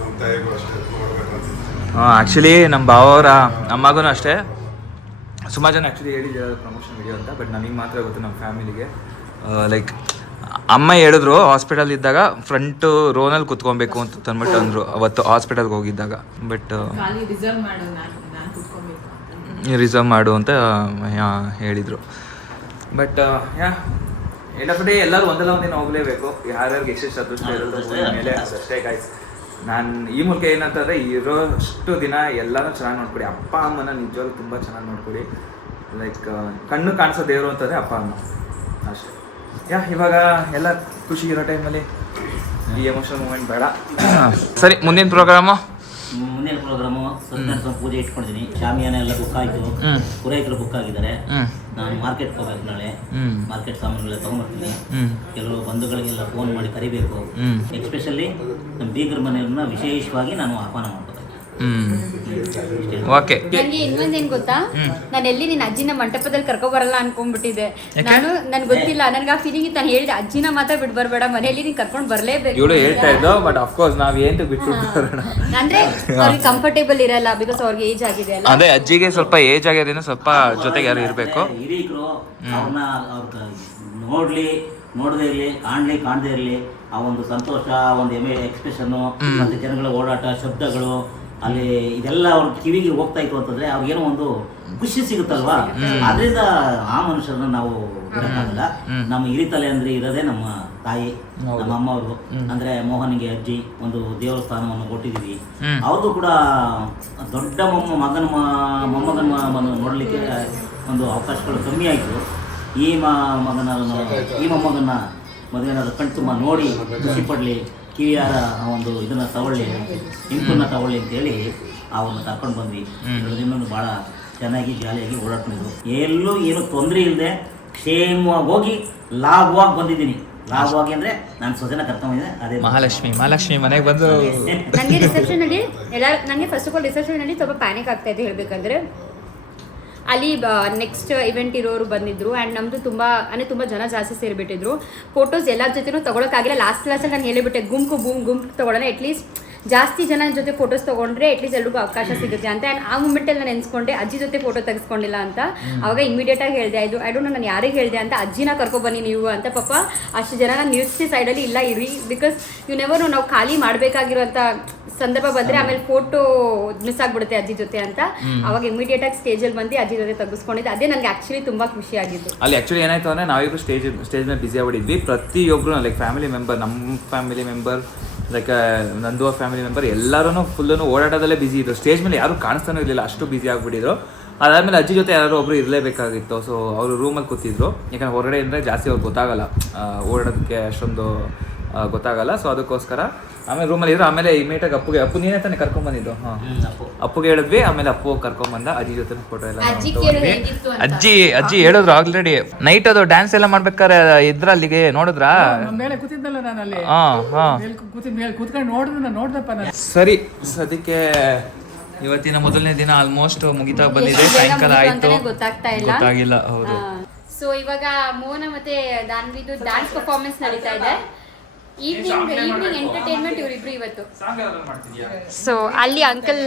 ನಮ್ಮ ತಾಯಿಗೂ ಅಷ್ಟೇ ನೋಡ್ಬೇಕು ಅಂತ. ಆ್ಯಕ್ಚುಲಿ ನಮ್ಮ ಭಾವರ ಅಮ್ಮಗೂ ಅಷ್ಟೇ ಸುಮಾರು ಜನ ಆ್ಯಕ್ಚುಲಿ ಹೇಳಿದ್ದಾರೆ ಪ್ರಮೋಷನ್ ವಿಡಿಯೋ ಅಂತ, ಬಟ್ ನನಗೆ ಮಾತ್ರ ಗೊತ್ತು ನಮ್ಮ ಫ್ಯಾಮಿಲಿಗೆ. ಲೈಕ್ ಅಮ್ಮ ಹೇಳಿದ್ರು ಹಾಸ್ಪಿಟಲ್ ಇದ್ದಾಗ ಫ್ರಂಟ್ ರೋನಲ್ಲಿ ಕುತ್ಕೊಬೇಕು ಅಂತ ಅಂದ್ಬಿಟ್ಟು ಅಂದರು ಅವತ್ತು ಹಾಸ್ಪಿಟಲ್ಗೆ ಹೋಗಿದ್ದಾಗ. ಬಟ್ ರಿಸರ್ವ್ ಮಾಡು ಅಂತ ಹೇಳಿದರು. ಬಟ್ ಎಂಡಪಡಿ ಎಲ್ಲರೂ ಒಂದಲ್ಲ ಒಂದಿನ ಹೋಗಲೇಬೇಕು. ಯಾರ್ಯಾರಿಗೆ ಎಷ್ಟೆಷ್ಟು ಅದೃಷ್ಟ ಇರೋದ್ರ ಮೇಲೆ ಅಷ್ಟೇ ಗಾಯ್ಸ್. ನಾನು ಈ ಮೂಲಕ ಏನಂತಂದರೆ ಇರೋಷ್ಟು ದಿನ ಎಲ್ಲನೂ ಚೆನ್ನಾಗಿ ನೋಡ್ಕೊಡಿ. ಅಪ್ಪ ಅಮ್ಮನ ನಿಜವಾಗ್ಲೂ ತುಂಬ ಚೆನ್ನಾಗಿ ನೋಡ್ಕೊಡಿ. ಲೈಕ್ ಕಣ್ಣು ಕಾಣಿಸೋ ದೇವರು ಅಂತಂದರೆ ಅಪ್ಪ ಅಮ್ಮ ಅಷ್ಟೇ. ಇವಾಗ ಎಲ್ಲ ಖುಷಿಗಿರೋ ಟೈಮಲ್ಲಿ ಈ ಎಮೋಷನಲ್ ಮೂಮೆಂಟ್ ಬೇಡ. ಸರಿ, ಮುಂದಿನ ಪ್ರೋಗ್ರಾಮು ಸತ್ಯನಾರಾಯಣ ಪೂಜೆ ಇಟ್ಕೊಂಡಿದ್ದೀನಿ. ಶಾಮಿಯಾನ ಎಲ್ಲ ಬುಕ್ ಆಯಿತು, ಪುರೋಹಿತರು ಬುಕ್ ಆಗಿದ್ದಾರೆ. ನಾನು ಮಾರ್ಕೆಟ್ಗೆ ಹೋಗ್ಬೇಕು ನಾಳೆ. ಮಾರ್ಕೆಟ್ ಸಾಮಾನುಗಳೆಲ್ಲ ತೊಗೊಂಡ್ಬರ್ತೀನಿ. ಕೆಲವು ಬಂಧುಗಳಿಗೆಲ್ಲ ಫೋನ್ ಮಾಡಿ ಕರಿಬೇಕು. ಎಸ್ಪೆಷಲಿ ನಮ್ಮ ಬೀಗರ ಮನೆಯನ್ನ ವಿಶೇಷವಾಗಿ ನಾನು ಆಹ್ವಾನ ಮಾಡ್ಬೇಕು. ಓಕೆ. ನನಗೆ ಇನ್ನೊಂದೇನು ಗೊತ್ತಾ, ನಾನು ಎಲ್ಲಿ ನಿನ್ನ ಅಜ್ಜಿನ ಮಂಟಪದಲ್ಲಿ ಕರ್ಕೊಬರಲ್ಲ ಅನ್ಕೊಂಡ್ಬಿಟ್ಟಿದ್ದೆ. ನನ್ಗೆ ಗೊತ್ತಿಲ್ಲ, ನನ್ಗೆ ಆ ಫೀಲಿಂಗ್ ಇತ್ತು. ನಾನು ಹೇಳಿದೆ ಅಜ್ಜಿನ ಮಾತ್ರ ಬಿಟ್ಟು ಬರಬೇಡ, ಮನೆಯಲ್ಲಿ ನೀನು ಕರ್ಕೊಂಡು ಬರಲೇಬೇಕು. ಇವಳು ಹೇಳ್ತಾ ಇದ್ದೋ, ಬಟ್ ಅಫ್ಕೋರ್ಸ್ ನಾವು ಏನು ಬಿಟ್ಟು ಅಂದ್ರೆ ಅವ್ರಿಗೆ ಕಂಫರ್ಟೇಬಲ್ ಇರಲ್ಲ, ಬಿಕಾಸ್ ಅವ್ರಿಗೆ ಏಜ್ ಆಗಿದೆ ಅಲ್ಲ. ಅದೇ ಅಜ್ಜಿಗೆ ಸ್ವಲ್ಪ ಏಜ್ ಆಗೋದ್ರಿಂದ ಸ್ವಲ್ಪ ಜೊತೆಗೆ ಯಾರು ಇರಬೇಕು. ಹಿರೀಕರು ಅವ್ರನ್ನ ಅವ್ರ ನೋಡದೇ ಇರಲಿ, ಕಾಣದೇ ಇರಲಿ, ಆ ಒಂದು ಸಂತೋಷ, ಒಂದು ಎಕ್ಸ್ಪ್ರೆಷನ್ನು, ಮತ್ತೆ ಜನಗಳ ಓಡಾಟ, ಶಬ್ದಗಳು, ಅಲ್ಲಿ ಇದೆಲ್ಲ ಅವ್ರ ಕಿವಿಗೆ ಹೋಗ್ತಾ ಇತ್ತು ಅಂತಂದ್ರೆ ಅವ್ರಿಗೇನೋ ಒಂದು ಖುಷಿ ಸಿಗುತ್ತಲ್ವಾ. ಅದರಿಂದ ಆ ಮನುಷ್ಯರನ್ನ ನಾವು ಬಿಡಕ್ಕಾಗಲ್ಲ. ನಮ್ಮ ಹಿರಿತಲೆ ಅಂದ್ರೆ ಇರೋದೇ ನಮ್ಮ ತಾಯಿ, ನಮ್ಮ ಅಮ್ಮ ಅವರು. ಅಂದ್ರೆ ಮೋಹನ್ಗೆ ಅಜ್ಜಿ ಒಂದು ದೇವರ ಸ್ಥಾನವನ್ನು ಕೊಟ್ಟಿದ್ದೀವಿ. ಅವ್ರಿಗೂ ಕೂಡ ದೊಡ್ಡ ಮೊಮ್ಮಗನ ನೋಡಲಿಕ್ಕೆ ಒಂದು ಅವಕಾಶಗಳು ಕಮ್ಮಿ ಆಯಿತು. ಈ ಮೊಮ್ಮಗನ ಮದುವೆನಾದ ಕಣ್ ತುಂಬ ನೋಡಿ ಖುಷಿ ಪಡಲಿ, ಕಿವಿಯಾರ ಒಂದು ಇದನ್ನ ತಗೊಳ್ಳಿ, ಇಂಪನ್ನ ತಗೊಳ್ಳಿ ಅಂತೇಳಿ ಅವನ್ನ ಕರ್ಕೊಂಡು ಬಂದ್ವಿ. 2 ದಿನ ಭಾಳ ಚೆನ್ನಾಗಿ ಜಾಲಿಯಾಗಿ ಓಡಾಡ್ಕೊಂಡಿದ್ರು. ಎಲ್ಲೂ ಏನು ತೊಂದರೆ ಇಲ್ಲದೆ ಕ್ಷೇಮವಾಗಿ ಹೋಗಿ ಲಾಭವಾಗಿ ಬಂದಿದ್ದೀನಿ. ಲಾಭವಾಗಿ ಅಂದರೆ ನಾನು ಸೊಸೆನ ಕರ್ಕೊಂಡಿದ್ದೆ. ಅದೇ ಮಹಾಲಕ್ಷ್ಮಿ ಮನೆಗೆ ಬಂದು ನನಗೆ ರಿಸೆಪ್ಷನಲ್ಲಿ ನನಗೆ ಫಸ್ಟ್ ಆಫ್ ಆಲ್ ರಿಸೆಪ್ಷನಲ್ಲಿ ಸ್ವಲ್ಪ ಪ್ಯಾನಿಕ್ ಆಗ್ತಾ ಇದೆ ಹೇಳಬೇಕಂದ್ರೆ. ಅಲ್ಲಿ ನೆಕ್ಸ್ಟ್ ಇವೆಂಟ್ ಇರೋರು ಬಂದಿದ್ರು ಆ್ಯಂಡ್ ನಮ್ಮದು ತುಂಬ ಜನ ಜಾಸ್ತಿ ಸೇರಿಬಿಟ್ಟಿದ್ರು. ಫೋಟೋಸ್ ಎಲ್ಲರ ಜೊತೆನೂ ತೊಗೊಳಕ್ಕಾಗಿಲ್ಲ. ಲಾಸ್ಟಲ್ಲಿ ನಾನು ಹೇಳಿಬಿಟ್ಟೆ ಗುಂಪು ತೊಗೊಳ್ಳೋಣ, ಅಟ್ಲೀಸ್ಟ್ ಜಾಸ್ತಿ ಜನ ಜೊತೆ ಫೋಟೋಸ್ ತೊಗೊಂಡ್ರೆ ಅಟ್ಲೀಸ್ಟ್ ಎಲ್ರಿಗೂ ಅವಕಾಶ ಸಿಗುತ್ತೆ ಅಂತ. ಆ್ಯಂಡ್ ಆ ಮೂಮೆಂಟಲ್ಲಿ ನಾನು ನೆನೆಸ್ಕೊಂಡೆ ಅಜ್ಜಿ ಜೊತೆ ಫೋಟೋ ತೆಗೆಸ್ಕೊಂಡಿಲ್ಲ ಅಂತ. ಅವಾಗ ಇಮಿಡಿಯೇಟಾಗಿ ಹೇಳಿದೆ, ಐ ಡೋಂಟ್ ನೋ ನಾನು ಯಾರಿಗೆ ಹೇಳಿದೆ ಅಂತ, ಅಜ್ಜಿನ ಕರ್ಕೊಬನ್ನಿ ನೀವು ಅಂತ. ಪಾಪ ಅಷ್ಟು ಜನ ನಾನು ನಿಲ್ಲಿಸಿ ಸೈಡಲ್ಲಿ ಇಲ್ಲ ಇರಿ, ಬಿಕಾಸ್ ಯು ನೆವರ್ ನಾವು ಖಾಲಿ ಮಾಡಬೇಕಾಗಿರೋಂಥ ಸಂದರ್ಭ ಬಂದರೆ ಆಮೇಲೆ ಫೋಟೋ ಮಿಸ್ ಆಗಿಬಿಡುತ್ತೆ ಅಜ್ಜಿ ಜೊತೆ ಅಂತ. ಅವಾಗ ಇಮಿಡಿಯೇಟಾಗಿ ಸ್ಟೇಜಲ್ಲಿ ಬಂದು ಅಜ್ಜಿ ಜೊತೆ ತೆಗೆಸ್ಕೊಂಡಿದ್ದೆ. ಅದೇ ನನಗೆ ಆ್ಯಕ್ಚುಲಿ ತುಂಬ ಖುಷಿ ಆಗಿದ್ದು. ಅಲ್ಲಿ ಆ್ಯಕ್ಚುಲಿ ಏನಾಯಿತು ಅಂದರೆ ನಾವಿಬ್ರು ಸ್ಟೇಜ್ ಮೇಲೆ ಬ್ಯುಸಿ ಆಗಿಬಿಟ್ಟಿದ್ವಿ. ಪ್ರತಿಯೊಬ್ಬರು ಲೈಕ್ ಫ್ಯಾಮಿಲಿ ಮೆಂಬರ್, ನಮ್ಮ ಫ್ಯಾಮಿಲಿ ಮೆಂಬರ್, ಲೈಕ್ ನಂದು ಫ್ಯಾಮಿಲಿ ಮೆಂಬರ್ ಎಲ್ಲರೂ ಫುಲ್ಲೂ ಓಡಾಟದಲ್ಲೇ ಬ್ಯುಸಿ ಇದ್ರು. ಸ್ಟೇಜ್ ಮೇಲೆ ಯಾರೂ ಕಾಣಿಸ್ತಾನೂ ಇರಲಿಲ್ಲ, ಅಷ್ಟು ಬ್ಯುಸಿ ಆಗಿಬಿಟ್ಟಿದ್ರು. ಅದಾದಮೇಲೆ ಅಜ್ಜಿ ಜೊತೆ ಯಾರೋ ಒಬ್ಬರು ಇರಲೇಬೇಕಾಗಿತ್ತು. ಸೊ ಅವರು ರೂಮಲ್ಲಿ ಕೂತಿದ್ರು, ಯಾಕಂದರೆ ಹೊರಗಡೆ ಅಂದರೆ ಜಾಸ್ತಿ ಅವ್ರಿಗೆ ಗೊತ್ತಾಗಲ್ಲ, ಓಡಾಡೋದಕ್ಕೆ ಅಷ್ಟೊಂದು ಗೊತ್ತಾಗಲ್ಲ. ಸೊ ಅದಕ್ಕೋಸ್ಕರ ಆಮೇಲೆ ರೂಮಲ್ಲಿ ಇದ್ರು. ಆಮೇಲೆ ಇಮಿಡಿಯೇಟಾಗಿ ಅಪ್ಪು ನೀನೇ ತಾನೇ ಕರ್ಕೊಂಡ್ಬಂದಿದ್ದು. ಹಾಂ, ಅಪ್ಪುಗೆ ಹೇಳಿದ್ವಿ. ಆಮೇಲೆ ಅಪ್ಪು ಕರ್ಕೊಂಡ್ಬಂದ, ಅಜ್ಜಿ ಜೊತೆ ಫೋಟೋ ಎಲ್ಲ ಅಜ್ಜಿ ಹೇಳಿದ್ರು ಆಲ್ರೆಡಿ. ನೈಟ್ ಅದು ಡ್ಯಾನ್ಸ್ ಎಲ್ಲ ಮಾಡ್ಬೇಕಾರೆ ಇದ್ರಲ್ಲಿಗೆ ನೋಡಿದ್ರಾ? ಮೇಲೆ ಕೂತಿದ್ದಲ್ಲ ನಾನು ಅಲ್ಲಿ, ಕೂತ್ಕೊಂಡು ನೋಡ್ದಪ್ಪ ನಾನು. ಸರಿ, ಸದ್ಯಕ್ಕೆ ಇವತ್ತಿನ ಮೊದಲನೇ ದಿನ ಆಲ್ಮೋಸ್ಟ್ ಮುಗಿತಾ ಬಂದಿದೆ. ಸಾಯಂಕಾಲ ಆಯ್ತು, ಗೊತ್ತಾಗಿಲ್ಲ. ಹೌದು. ಸೊ ಇವಾಗ ಮೋನ ಮತ್ತೆ ದಾನ್ವಿದು ಡ್ಯಾನ್ಸ್ ಪರ್ಫಾರ್ಮೆನ್ಸ್ ನಡೀತಾ ಇದೆ. ಈವ್ನಿಂಗ್ ಎಂಟರ್ಟೈನ್ಮೆಂಟ್ ಇವರಿಬ್ರು ಇವತ್ತು. ಸೊ ಅಲ್ಲಿ ಅಂಕಲ್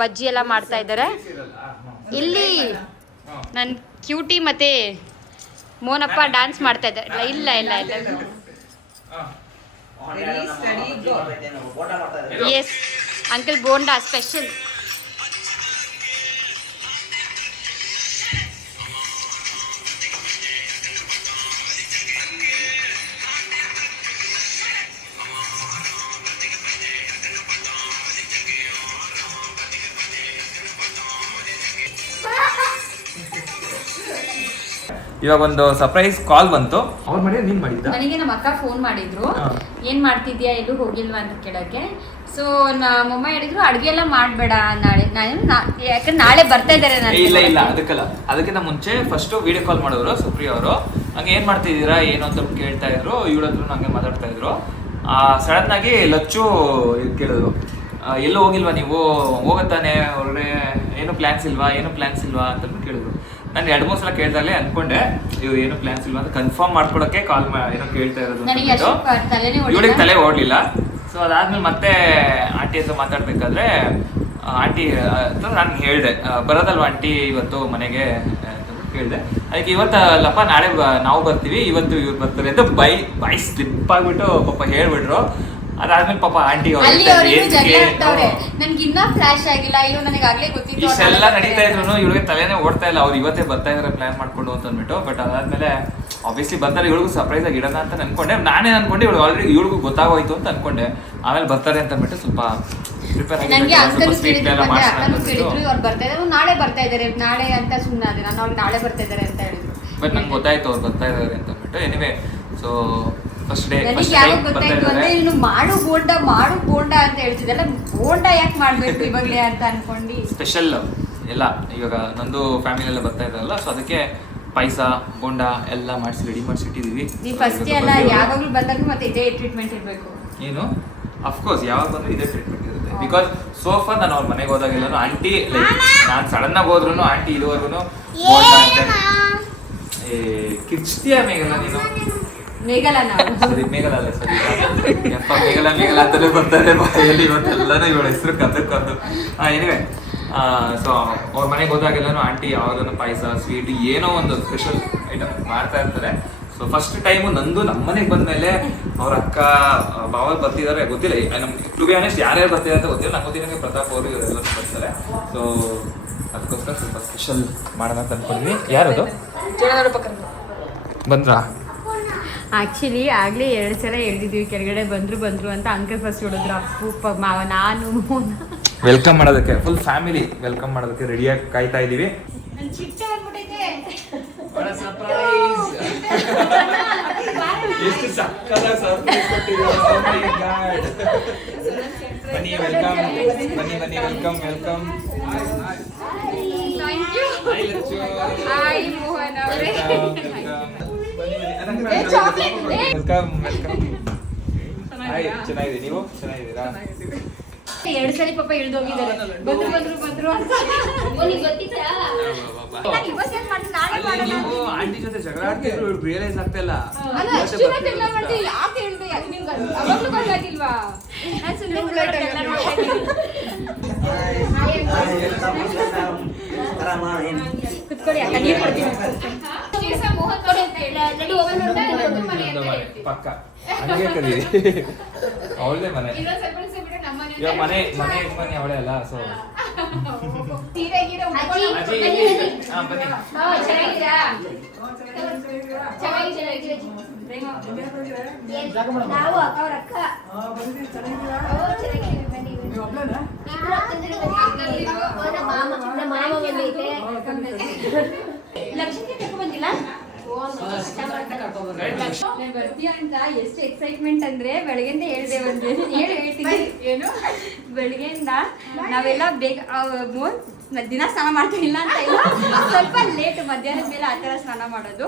ಬಜ್ಜಿ ಎಲ್ಲ ಮಾಡ್ತಾ ಇದ್ದಾರೆ. ಇಲ್ಲಿ ನನ್ನ ಕ್ಯೂಟಿ ಮತ್ತೆ ಮೋನಪ್ಪ ಡ್ಯಾನ್ಸ್ ಮಾಡ್ತಾ ಇದ್ದಾರೆ. ಇಲ್ಲ ಎಸ್, ಅಂಕಲ್ ಬೋಂಡಾ ಸ್ಪೆಷಲ್. ಇವಾಗ ಒಂದು ಸರ್ಪ್ರೈಸ್ ಕಾಲ್ ಬಂತು. ಅವ್ರು ಮಾಡಿ ನೀನ್ ಮಾಡಿದ್ದ? ನನಗೆ ನಮ್ಮ ಅಕ್ಕ ಫೋನ್ ಮಾಡಿದ್ರು, ಏನ್ ಮಾಡ್ತಿದ್ಯಾ, ಎಲ್ಲೂ ಹೋಗಿಲ್ವಾ ಅಂತ ಕೇಳಕ್ಕೆ. ಸೊ ನಮ್ಮಮ್ಮ ಹೇಳಿದ್ರು ಅಡ್ಗೆ ಎಲ್ಲ ಮಾಡ್ಬೇಡ ನಾಳೆ. ಯಾಕಂದ್ರೆ ನಾಳೆ ಬರ್ತಾ ಇದಾರೆ. ಇಲ್ಲ ಅದಕ್ಕಿಂತ ಮುಂಚೆ ಫಸ್ಟ್ ವಿಡಿಯೋ ಕಾಲ್ ಮಾಡಿದ್ರು ಸುಪ್ರಿಯ ಅವರು. ಹಂಗೆ ಏನ್ ಮಾಡ್ತಿದ್ದೀರಾ ಏನು ಅಂತ ಕೇಳ್ತಾ ಇದ್ರು. ಇವಳದ್ರು ಹಂಗೆ ಮಾತಾಡ್ತಾ ಇದ್ರು. ಸಡನ್ ಆಗಿ ಲಚ್ಚು ಕೇಳಿದ್ರು, ಎಲ್ಲೂ ಹೋಗಿಲ್ವಾ ನೀವು, ಹೋಗತ್ತಾನೆ ಹೊರಗಡೆ, ಏನು ಪ್ಲಾನ್ಸ್ ಇಲ್ವಾ ಅಂತ ಕೇಳಿದ್ರು. ನಾನು 2-3 ಸಲ ಕೇಳ್ದಾಗಲೇ ಅನ್ಕೊಂಡೆ ಇವ್ರು ಏನು ಪ್ಲಾನ್ಸ್ ಇಲ್ವಾ ಅಂತ. ಕನ್ಫರ್ಮ್ ಮಾಡ್ಕೊಳಕ್ಕೆ ಕಾಲ್ ಏನೋ ಕೇಳ್ತಾ ಇರೋದು. ಇವಳಿಗೆ ತಲೆ ಓಡ್ಲಿಲ್ಲ. ಸೊ ಅದಾದ್ಮೇಲೆ ಮತ್ತೆ ಆಂಟಿ ಹತ್ರ ಮಾತಾಡ್ಬೇಕಾದ್ರೆ ಆಂಟಿ ಹತ್ರ ನಾನು ಹೇಳಿದೆ, ಬರೋದಲ್ವಾ ಆಂಟಿ ಇವತ್ತು ಮನೆಗೆ ಅಂತ ಕೇಳಿದೆ. ಅದಕ್ಕೆ ಇವತ್ತಲ್ಲಪ್ಪ ನಾಳೆ ನಾವು ಬರ್ತೀವಿ, ಇವತ್ತು ಇವ್ರು ಬರ್ತಾರೆ ಅಂತ ಬಾಯಿ ಸ್ಲಿಪ್ ಆಗ್ಬಿಟ್ಟು ಪಾಪ ಹೇಳ್ಬಿಟ್ರು. ಅದಾದ್ಮೇಲೆ ಪಾಪ ಆಂಟಿ ಇಷ್ಟೆಲ್ಲ ನಡೀತಾ ಇದ್ರು, ಇವಳಿಗೆ ತಲೆನೇ ಓಡ್ತಾ ಇಲ್ಲ. ಅವ್ರು ಇವತ್ತೇ ಬರ್ತಾ ಇದಾರೆ ಪ್ಲಾನ್ ಮಾಡ್ಕೊಂಡು ಅಂತ ಅಂದ್ಬಿಟ್ಟು. ಬಟ್ ಅದಾದ್ಮೇಲೆ ಆಬ್ವಿಯಸ್ಲಿ ಬರ್ತಾರೆ, ಇವಳಿಗೂ ಸರ್ಪ್ರೈಸ್ ಆಗಿ ಇಡೋಣ ಅಂತ ಅನ್ಕೊಂಡೆ. ನಾನೇ ಅನ್ಕೊಂಡೆ ಇವಳು ಆಲ್ರೆಡಿ ಇವಳಿಗೂ ಗೊತ್ತಾಗೋಯ್ತು ಅಂತ ಅನ್ಕೊಂಡೆ. ಆಮೇಲೆ ಬರ್ತಾರೆ ಅಂತ ಅಂದ್ಬಿಟ್ಟು ಸ್ವಲ್ಪ ಪ್ರಿಪೇರ್ ಆಗಿ ನಾಳೆ ಬರ್ತಾ ಇದಾರೆ, ನಾಳೆ ಅಂತ ಸುಮ್ಮನೆ ನಾನು ಅವ್ರಿಗೆ ನಾಳೆ ಬರ್ತಾ ಇದಾರೆ ಅಂತ ಹೇಳಿದ್ರು. ಬಟ್ ನಂಗೆ ಗೊತ್ತಾಯ್ತು ಅವ್ರು ಬರ್ತಾ ಇದಾರೆ ಅಂತ ಅಂದ್ಬಿಟ್ಟು. ಎನಿವೆ, ಸೊ ಫಸ್ಟ್ ಡೇ ಮಾಡು ಬೋಂಡಾ ಅಂತ ಹೇಳ್ತಿದ್ದಲ್ಲ, ಬೋಂಡಾ ಯಾಕೆ ಮಾಡ್ಬೇಕು ಇವಾಗಲೇ ಅಂತ ಅನ್ಕೊಂಡು ಸ್ಪೆಷಲ್ ಎಲ್ಲ ಇವಾಗ ನಂದು ಫ್ಯಾಮಿಲಿ ಎಲ್ಲ ಬರ್ತಾ ಇದಾರಲ್ಲ. ಸೊ ಅದಕ್ಕೆ ಪಾಯಸ ಬೋಂಡಾ ಎಲ್ಲ ಮಾಡಿಸಿ ರೆಡಿ ಮಾಡಿಸಿ ಇಟ್ಟಿದೀವಿ. ನೀವು ಫಸ್ಟ್ ಎಲ್ಲ ಯಾವಾಗಲೂ ಬಂದಾಗ ಮತ್ತೆ ಇದೇ ಟ್ರೀಟ್ಮೆಂಟ್ ಇರಬೇಕು. ಏನು ಅಫ್ಕೋರ್ಸ್ ಯಾವಾಗ ಬಂದ್ರೆ ಇದೇ ಟ್ರೀಟ್ಮೆಂಟ್ ಇರುತ್ತೆ. ಬಿಕಾಸ್ ಸೋಫಾ ನಾನು ಅವ್ರ ಮನೆಗೆ ಹೋದಾಗೆಲ್ಲ ಆಂಟಿ ಲೈಕ್ ನಾನು ಸಡನ್ ಆಗಿ ಹೋದ್ರು ಆಂಟಿ ಇದುವರೆಗೂ ಕಿರ್ಚ್ತೀಯ ಮೇಘಲ ನೀನು ಮೇಘಲ ಸರಿ ಮೇಘಲ ಅಲ್ಲ ಸರಿ ಯಪ್ಪ ಮೇಘಲ ಅಂತಲೇ ಬರ್ತಾರೆ ಬಾಯಲ್ಲಿ. ಇವತ್ತೆಲ್ಲನೂ ಇವಳ ಹೆಸರು ಕದ್ದು ಎನಿವೆ, ಸೊ ಅವ್ರ ಮನೆಗೆ ಹೋದಾಗೆಲ್ಲನೂ ಆಂಟಿ ಯಾವಾಗಲೂ ಪಾಯಸ ಸ್ವೀಟ್ ಏನೋ ಒಂದು ಸ್ಪೆಷಲ್ ಐಟಮ್ ಮಾಡ್ತಾ ಇರ್ತಾರೆ. ಸೊ ಫಸ್ಟ್ ಟೈಮು ನಂದು ನಮ್ಮನೆಗೆ ಬಂದಮೇಲೆ ಅವ್ರ ಅಕ್ಕ ಬಾವ ಬರ್ತಿದ್ದಾರೆ ಗೊತ್ತಿಲ್ಲ. ನಮ್ಗೆ ಟು ಬಿ ಆನೆಸ್ಟ್ ಯಾರ್ಯಾರು ಬರ್ತಿದ್ದಾರೆ ಅಂತ ಗೊತ್ತಿಲ್ಲ. ನಂಗೆ ಗೊತ್ತಿಲ್ಲ ಪ್ರತಾಪ್ ಅವರು ಇವರೆಲ್ಲರೂ ಬರ್ತಾರೆ. ಸೊ ಅದಕ್ಕೋಸ್ಕರ ಸ್ವಲ್ಪ ಸ್ಪೆಷಲ್ ಮಾಡೋಣ ಅಂತ ಅನ್ಕೊಂಡ್ವಿ. ಯಾರದು ಬಂದ್ರಾ? ಆ್ಯಕ್ಚುಲಿ ಆಗಲೇ 2 ಸಲ ಹೇಳ್ತಿದ್ವಿ ಕೆಳಗಡೆ ಬಂದರು ಅಂತ. ಅಂಕಲ್ ಫಸ್ಟ್ ಹೇಳಿದ್ರು, ಅಪ್ಪು ಮಾವ ನಾನು ವೆಲ್ಕಮ್ ಮಾಡೋದಕ್ಕೆ ಫುಲ್ ಫ್ಯಾಮಿಲಿ ವೆಲ್ಕಮ್ ಮಾಡೋದಕ್ಕೆ ರೆಡಿಯಾಗಿ ಕಾಯ್ತಾ ಇದ್ದೀವಿ. ಎಷ್ಟು ಸಕ್ಕತ್ತಾಗಿ ಸರ್ಪ್ರೈಸ್ ಕೊಟ್ಟಿದ್ದಾರೆ. Oh my God. ಬನ್ನಿ welcome. Thank you. Hi Mohan ಅವರೇ. ವೆಲ್ಕಮ್. ಹಾಯ್, ಚೆನ್ನಾಗಿದೆ. ನೀವು ಚೆನ್ನಾಗಿದ್ದೀರಾ? 2 ಸಲ ಪಾಪ ಇಳ್ದೋಗಿದ್ದಾರೆ. ಬಂದ್ರು ಅಂತ ನಿಮ್ಗೆ ಗೊತ್ತಿತ್ತಾ? ನಾನು ಇವತ್ತೇನ್ ಮಾಡ್ತೀನಿ, ನಾಳೆ ಮಾಡೋಣ. ನೀವು ಆಂಟಿ ಜೊತೆ ಜಗಳ ಆಡ್ತಿದ್ರು ರಿಯಲೈಸ್ ಆಗ್ತಾ ಇಲ್ಲ. ಅಲ್ಲ, ಅಷ್ಟು ಇವತ್ತು ಎಲ್ಲ ಮಾಡ್ತೀನಿ, ಯಾಕೆ ಹೇಳ್ದೆ? ನಿಮ್ಗೆ ಅವಾಗ್ಲೂ ಗೊತ್ತಾಗಿಲ್ವಾ? ನಾನು ಸುಮ್ಮನೆ ಎಲ್ಲ ಮಾಡ್ತಾ ಇದ್ದೀನಿ. ಕುತ್ಕೊಳ್ಳಿ ಅಕ್ಕ, ನೀರು ಕೊಡ್ತೀನಿ. ನಡಿ ಹೋಗೋಣ ಅಂತ ಪಕ್ಕ ಹಂಗೆ ಕರೀರಿ. ಅವಳದೇ ಮನೆ ಇವಾಗ ಮನೆ ಯಜಮಾನಿ ಅವಳೇ ಅಲ್ಲ. ಸೊ ಅಜ್ಜಿ ಹಾ ಬನ್ನಿ. ನಾವು ಅವ್ರ ಅಕ್ಕ ನಮ್ಮ ಮಾಮ ಬಂದೈತೆ. ಲಕ್ಷ್ಮಿ ಕರ್ಕೊಂಡ್ ಬಂದಿಲ್ಲ? ಬರ್ತೀಯ ಅಂತ ಎಷ್ಟು ಎಕ್ಸೈಟ್ಮೆಂಟ್ ಅಂದ್ರೆ ಬೆಳಗ್ಗೆಯಿಂದ ಹೇಳ್ದೆ ಹೇಳ್ತೀನಿ. ಏನು ಬೆಳಗ್ಗೆಯಿಂದ ನಾವೆಲ್ಲ ಬೇಗ ದಿನ ಸ್ನಾನ ಮಾಡ್ತಿಲ್ಲ ಅಂತ ಇಲ್ಲ, ಸ್ವಲ್ಪ ಲೇಟ್ ಮಧ್ಯಾಹ್ನದ ಮೇಲೆ ಆ ಥರ ಸ್ನಾನ ಮಾಡೋದು.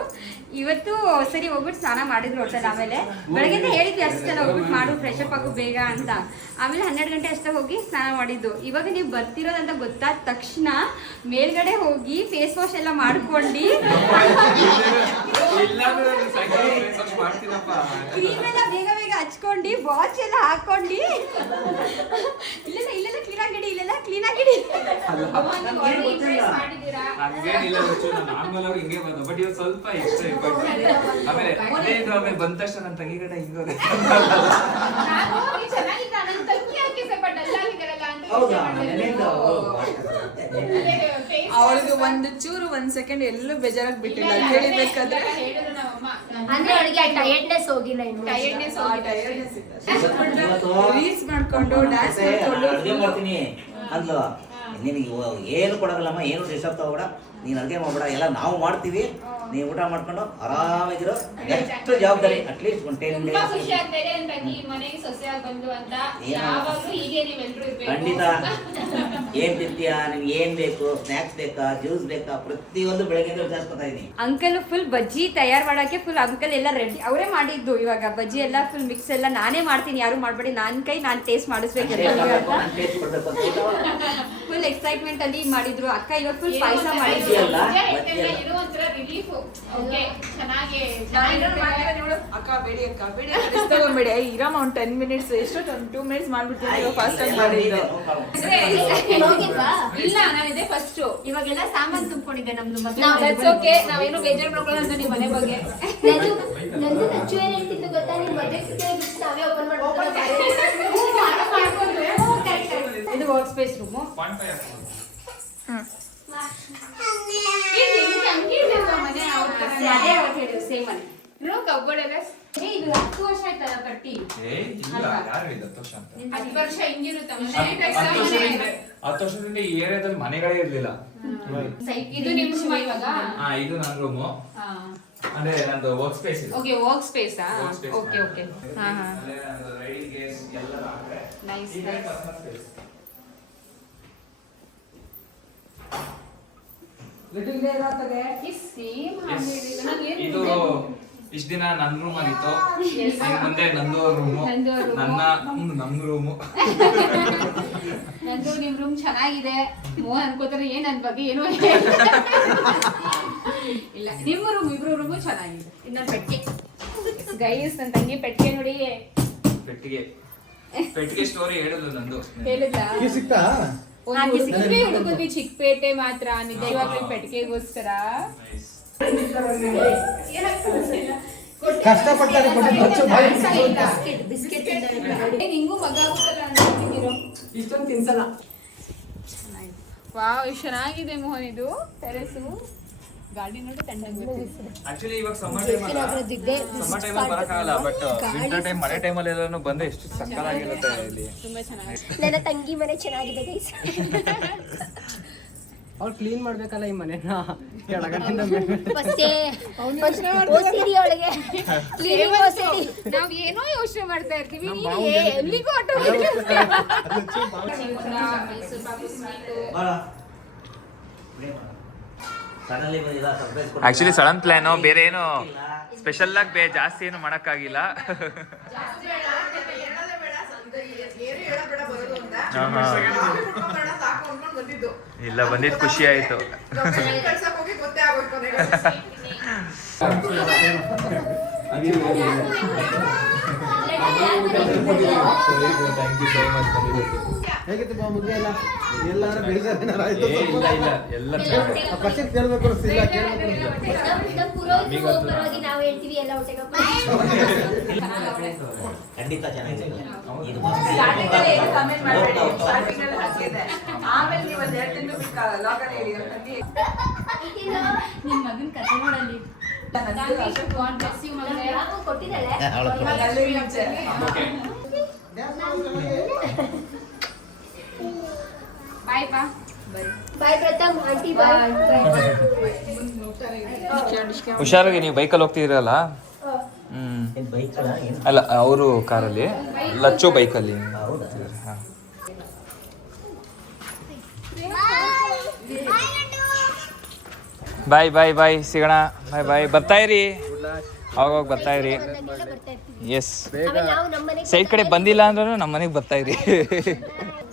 ಇವತ್ತು ಸರಿ ಹೋಗ್ಬಿಟ್ಟು ಸ್ನಾನ ಮಾಡಿದ್ರು ಹೋಟೆಲ್. ಆಮೇಲೆ ಬೆಳಗ್ಗೆಯಿಂದ ಹೇಳಿದ್ವಿ ಅಷ್ಟೆಲ್ಲ ಹೋಗ್ಬಿಟ್ಟು ಮಾಡು, ಫ್ರೆಶ್ ಅಪ್ ಆಗು ಬೇಗ ಅಂತ. ಆಮೇಲೆ 12 ಗಂಟೆ ಅಷ್ಟೇ ಹೋಗಿ ಸ್ನಾನ ಮಾಡಿದ್ದು. ಇವಾಗ ನೀವು ಬರ್ತಿರೋದಂತ ಗೊತ್ತಾದ ತಕ್ಷಣ ಮೇಲ್ಗಡೆ ಹೋಗಿ ಫೇಸ್ ವಾಶ್ ಎಲ್ಲ ಮಾಡ್ಕೊಂಡು ಕ್ರೀಮ್ ಎಲ್ಲ ಬೇಗ ಬೇಗ ಹಚ್ಕೊಂಡು ವಾಚ್ ಎಲ್ಲ ಹಾಕೊಂಡು ಇಲ್ಲೆಲ್ಲ ಕ್ಲೀನಾಗಿಡಿ, ಇಲ್ಲೆಲ್ಲ ಕ್ಲೀನಾಗಿಡಿ. ಹಂಗೇನಿಲ್ಲ, ನಾರ್ಮಲ್ ಆಗಿ ಹಿಂಗೆ ಬಂದು. ಬಟ್ ಇವತ್ತು ಸ್ವಲ್ಪ ಎಕ್ಸ್ಟ್ರಾ ಆಮೇಲೆ ಆಮೇಲೆ ಬಂದ ತಕ್ಷಣ ನನ್ನ ತಂಗಿ ಗಂಡ ಹಿಂಗೋದೆ. ಅವಳಿಗೆ ಒಂದು ಚೂರು 1 ಸೆಕೆಂಡ್ ಎಲ್ಲೂ ಬೇಜಾರಾಗಿ ಬಿಟ್ಟಿಲ್ಲ ಹೇಳಿಬೇಕಾದ್ರೆ. ಅಂದ್ರೆ ಅವಳಿಗೆ ಟೈರ್ಡ್ನೆಸ್ ಹೋಗಿಲ್ಲ ಇನ್ನು. ರೀಲ್ಸ್ ಮಾಡ್ಕೊಂಡು ಡ್ಯಾನ್ಸ್ ಮಾಡ್ಕೊಂಡು ಅಡುಗೆ ಮಾಡ್ತೀನಿ ಅಂದ್ಲು. ನಿನಗೆ ಏನು ಕೊಡೋಲ್ಲಮ್ಮ, ಏನು ಡಿಸ್ಟರ್ಬ್ ತಗೋಬೇಡ, ನೀನು ಅಡುಗೆ ಮಾಡ್ಬೇಡ, ಎಲ್ಲ ನಾವು ಮಾಡ್ತೀವಿ, ನೀವು ಊಟ ಮಾಡ್ಕೊಂಡು ಆರಾಮಾಗಿರೋ. ಎಷ್ಟು ಜವಾಬ್ದಾರಿ ಅಟ್ಲೀಸ್ಟ್ 1 10 ತುಂಬಾ ಖುಷಿ ಆಗ್ತಾ ಇದೆ ತಂಗಿ ಮನೆಗೆ ಸೊಸೆಯಾಗಿ ಬಂದು ಅಂತ. ಯಾವಾಗಲೂ ಹೀಗೆ ನೀವೆಲ್ಲರೂ ಇರ್ಬೇಕು. ಖಂಡಿತ. ಏನ್ ತಿಂತೀಯಾ, ನಿಮ್ಗೆ ಏನ್ ಬೇಕು, ಸ್ನಾಕ್ಸ್ ಬೇಕಾ, ಜ್ಯೂಸ್ ಬೇಕಾ, ಪ್ರತಿಯೊಂದು ಬೆಳಗ್ಗೆ ವಿಚಾರಿಸ್ಕೊತಾ ಇದೀನಿ. ಅಂಕಲ್ ಫುಲ್ ಬಜ್ಜಿ ತಯಾರು ಮಾಡಕ್ಕೆ ಫುಲ್ ಅಂಕಲ್ ಎಲ್ಲ ರೆಡಿ, ಅವರೇ ಮಾಡಿದ್ದು. ಇವಾಗ ಬಜ್ಜಿ ಎಲ್ಲ ಫುಲ್ ಮಿಕ್ಸ್ ಎಲ್ಲ ನಾನೇ ಮಾಡ್ತೀನಿ, ಯಾರು ಮಾಡ್ಬೇಡಿ, ನಾನು ಕೈ ನಾನು ಟೇಸ್ಟ್ ಮಾಡಿಸ್ಬೇಕು ಫುಲ್ ಎಕ್ಸೈಟ್ಮೆಂಟ್ ಅಲ್ಲಿ ಮಾಡಿದ್ರು. ಅಕ್ಕ ಇವಾಗ ಫುಲ್ ಪಾಯಸ ಮಾಡಿದ್ರು. ಏನೋ ಒಂಥರ ರಿಲೀಫ್. ಓಕೆ ಚೆನ್ನಾಗಿ ಅಕ್ಕ ಬೇಡಿ ರಿಸ್ಕ್ ತಗೊಂಬೇಡಿ. ಇರಮ್ಮ ಒಂದು 10 ಮಿನಿಟ್ಸ್, ಎಷ್ಟು 2 ಮಿನಿಟ್ಸ್ ಮಾಡ್ಬಿಡ್ತೀನಿ ಫಾಸ್ಟ್ ಆಗಿ ಮಾಡಿದ್ದು. ಹೋಗಿಲ್ವಾ? ಇಲ್ಲ ನಾನು ಇದೇ ಫಸ್ಟ್. ಇವಾಗೆಲ್ಲ ಸಾಮಾನು ತುಂಬಿಕೊಂಡಿದ್ದೆ ನಮ್ದು ದಟ್ಸ್ ಓಕೆ. ನಾವೇನು ಬೇಜಾರು ಮಾಡ್ಕೊಳ್ಳೋ ಅಂತ ನಿಮ್ಮ ಮನೆ ಬಗ್ಗೆ. ನಂದು ನಚ್ಚು ಏನ್ ಹೇಳ್ತಿತ್ತು ಗೊತ್ತಾ? ನೀನ್ ಮದುವೆ ನಾವೇ ಓಪನ್ ಮಾಡ್ಕೊಂಡು ಇದು ವರ್ಕ್ ಸ್ಪೇಸ್ ರೂಮು. ಮನೆ ಅವ್ರ ತರ ಅದೇ ಅವತ್ತು ಹೇಳಿದ್ರು ಸೇಮ್ ಮನೆ. ಕಬೋರ್ಡ್ ಎಲ್ಲ ಇದು 10 ವರ್ಷ ಆಯ್ತಲ್ಲ ಕಟ್ಟಿ. 10 ವರ್ಷ ಹಿಂಗಿರುತ್ತೆ ಮನೆ. 10 ವರ್ಷದಿಂದ ಈ ಏರಿಯಾದಲ್ಲಿ ಮನೆಗಳೇ ಇರ್ಲಿಲ್ಲ. ಇದು ನಿಮ್ಮ ರೂಮ್ ಇವಾಗ? ಇದು ನನ್ನ ರೂಮು, ಅಂದ್ರೆ ನಂದು ವರ್ಕ್ ಸ್ಪೇಸ್ ಇದೆ. Okay work space. ಓಕೆ ಹಾ ನೈಸ್. ಇದು ಇಷ್ಟ ದಿನ ನನ್ನ ರೂಮ್ ಆಗಿತ್ತು, ಮುಂದೆ ನಂದು ರೂಮು, ನಮ್ಮ ರೂಮು. ನಂದು ನಿಮ್ ರೂಮ್ ಚೆನ್ನಾಗಿದೆ. ಮೋಹನ್ ಅನ್ಕೋತಾರೆ ಏನ್ ನನ್ ಬಗ್ಗೆ ಏನೋ ಇಲ್ಲ. ನಿಮ್ಮ ರೂಮ್ ಇಬ್ರು ರೂಮು ಚೆನ್ನಾಗಿದೆ. ಇನ್ನೊಂದು ಪೆಟ್ಟಿಗೆ ಗೈಸ್, ನನ್ನ ತಂಗಿ ಪೆಟ್ಟಿಗೆ ನೋಡಿ. ಪೆಟ್ಟಿಗೆ ಸ್ಟೋರಿ ಹೇಳಿದ್ರು ನಂದು. ಹೇಳಿದ್ರಾ? ಹುಡುಗದ್ವಿ ಚಿಕ್ಕಪೇಟೆ ಮಾತ್ರ ನಿಜವಾಗ್ಲೂ ಪೆಟ್ಟಿಗೆಗೋಸ್ಕರ ಕಷ್ಟಪಡ್ತಾರೆ. ಬಿಸ್ಕೆಟ್ ಹಿಂಗೂ ಮಗ ಇಷ್ಟೊಂದು ತಿನ್ಸಲ್ಲ. ವಾವ್ ಎಷ್ಟು ಚೆನ್ನಾಗಿದೆ ಮೋಹನ್ ಇದು ಟೆರೆಸು. ಗಾಡಿ ನೋಡಿ ಆಕ್ಚುಲಿ ಇವಾಗ ಸಮ್ಮರ್ ಟೈಮ್ ಬರಕ್ಕಾಗಲ್ಲ, ಬಟ್ ವಿಂಟರ್ ಟೈಮ್ ಮಳೆ ಟೈಮಲ್ಲಿ ಎಲ್ಲಾನು ಬಂದ್ರೆ ಎಷ್ಟು ಸಕ್ಕತ್ತಾಗಿರುತ್ತೆ ಇಲ್ಲಿ. ತುಂಬಾ ಚೆನ್ನಾಗಿದೆ. ನನ್ನ ತಂಗಿ ಮನೆ ಚೆನ್ನಾಗಿದೆ ಗೈಸ್. ಅವ್ರು ಕ್ಲೀನ್ ಮಾಡ್ಬೇಕಲ್ಲ ಈ ಮನೆನ ಕೆಳಗಡೆಯಿಂದ ಒಳಗೆ ನಾವ್ ಏನೋ ಯೋಚನೆ ಮಾಡ್ತಾ ಇರ್ತೀವಿ, ಎಲ್ಲಿಗೂ ಆಟೋ ಆಕ್ಚುಲಿ ಸಡನ್ ಪ್ಲಾನು, ಬೇರೆ ಏನು ಸ್ಪೆಷಲ್ ಆಗಿ ಜಾಸ್ತಿ ಏನು ಮಾಡಕ್ಕಾಗಿಲ್ಲ. ಏನು ಹೇಳಬೇಡ ಬರೋದು ಅಂತ ಅಂದೆ ಹಾ, ಹಾ. ಕಾಫಿ ಕುಡ್ಕೊಂಡ್ ಬರೋಣ ಸಾಕು ಅನ್ಕೊಂಡ್ ಬಂದಿದ್ದು. ಇಲ್ಲ ಬಂದಿದ್ದು ಖುಷಿ ಆಯ್ತು. ಲೊಕೇಶನ್ ಕಳ್ಸಕ್ ಹೋಗಿ ಗೊತ್ತೇ ಆಗೋಯ್ತು ಕೊನೆಗೆ. ಹೇಗಿತ್ತು ಬಾ ಮುದ್ದೆ ಎಲ್ಲ ಎಲ್ಲಾರು ಬೇಜಾರು ಏನಾರು ಆಯ್ತು? ಎಲ್ಲ ಕ್ವಶನ್ ಕೇಳಬೇಕು ಅನಿಸ್ತಿಲ್ಲ, ನಮ್ಮ ಪುರೋಹಿತರು ಪರವಾಗಿ ನಾವು ಹೇಳ್ತೀವಿ ಎಲ್ಲ ಹೊಟ್ಟೆಗೆ ಖಂಡಿತ ಚೆನ್ನಾಗಿದೆ ಇದು ಸ್ಟಾರ್ಟಿಂಗ್ ಅಲ್ಲಿ ಏನು ಕಮೆಂಟ್ ಮಾಡಬೇಡಿ. ಸ್ಟಾರ್ಟಿಂಗ್ ಅಲ್ಲಿ ಹಾಕಿದೆ. ಆಮೇಲೆ ನೀವು ಒಂದು 2 ತಿಂಗಳು ಬಿಟ್ಟು ಲಾಗಲ್ಲಿ ಹೇಳಿ ನಮ್ಮ ತಂಗಿ. ನಿನ್ ಮಗನ್ ಕತೆ ನೋಡಲ್ಲಿ ಕೊಟ್ಟಿದ್ದಾಳೆ. ಅಲ್ಲಿ ಮುಂಚೆ. ಬಾಯ್ ಪಾ. ಬಾಯ್ ಪ್ರಥಮ್ ಆಂಟಿ ಬಾಯ್. ಹುಷಾರಾಗಿ ನೀವು ಬೈಕಲ್ಲಿ ಹೋಗ್ತಿದ್ದೀರಲ್ಲ. ಏನು ಬೈಕ್ ಏನು ಅಲ್ಲ ಅವರು ಕಾರಲ್ಲಿ, ಲಚ್ಚು ಬೈಕಲ್ಲಿ. ಹೌದಾ ಬಾಯ್ ಬಾಯ್ ಬಾಯ್, ಸಿಗೋಣ. ಬಾಯ್ ಬಾಯ್, ಬರ್ತಾ ಇರಿ, ಅವಾಗ ಬರ್ತಾ ಇರಿ. ಎಸ್, ಆಮೇಲೆ ನಾವು ನಮ್ಮ ಮನೆಗೆ ಸೈಡ್ ಕಡೆ ಬಂದಿಲ್ಲ ಅಂದ್ರೂ ನಮ್ಮ ಮನೆಗೆ ಬರ್ತಾ ಇರಿ.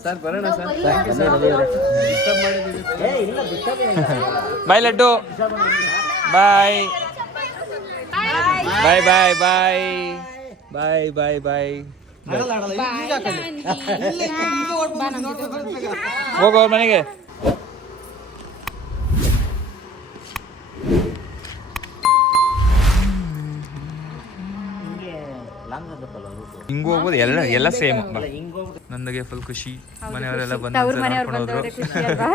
ಸರ್ ಬರೋಣ ಸರ್. ಇಲ್ಲ ಡಿಸ್ಟರ್ಬ್ ಬಾಯ್ ಲಡ್ಡು, ಬಾಯ್ ಬಾಯ್ ಬಾಯ್ ಬಾಯ್ ಬಾಯ್ ಬಾಯ್ ಬಾಯ್. ಹೋಗೋ ಅವ್ರ ಮನೆಗೆ. ಲಾಂಗ್ ಆಗುತ್ತಲ್ಲ ರೂಟು ಹಿಂಗೂ ಹೋಗ್ಬೋದು, ಎಲ್ಲ ಸೇಮ್. ಹಿಂಗ್ ಹೋಗ್ಬಿಟ್ಟು ನನಗೆ ಫುಲ್ ಖುಷಿ. ಮನೆಯವರೆಲ್ಲ ಅವ್ರ ಮನೆಯವ್ರು ಬಂದು ಬಂದವ್ರೆ ಖುಷಿ ಅಲ್ವಾ?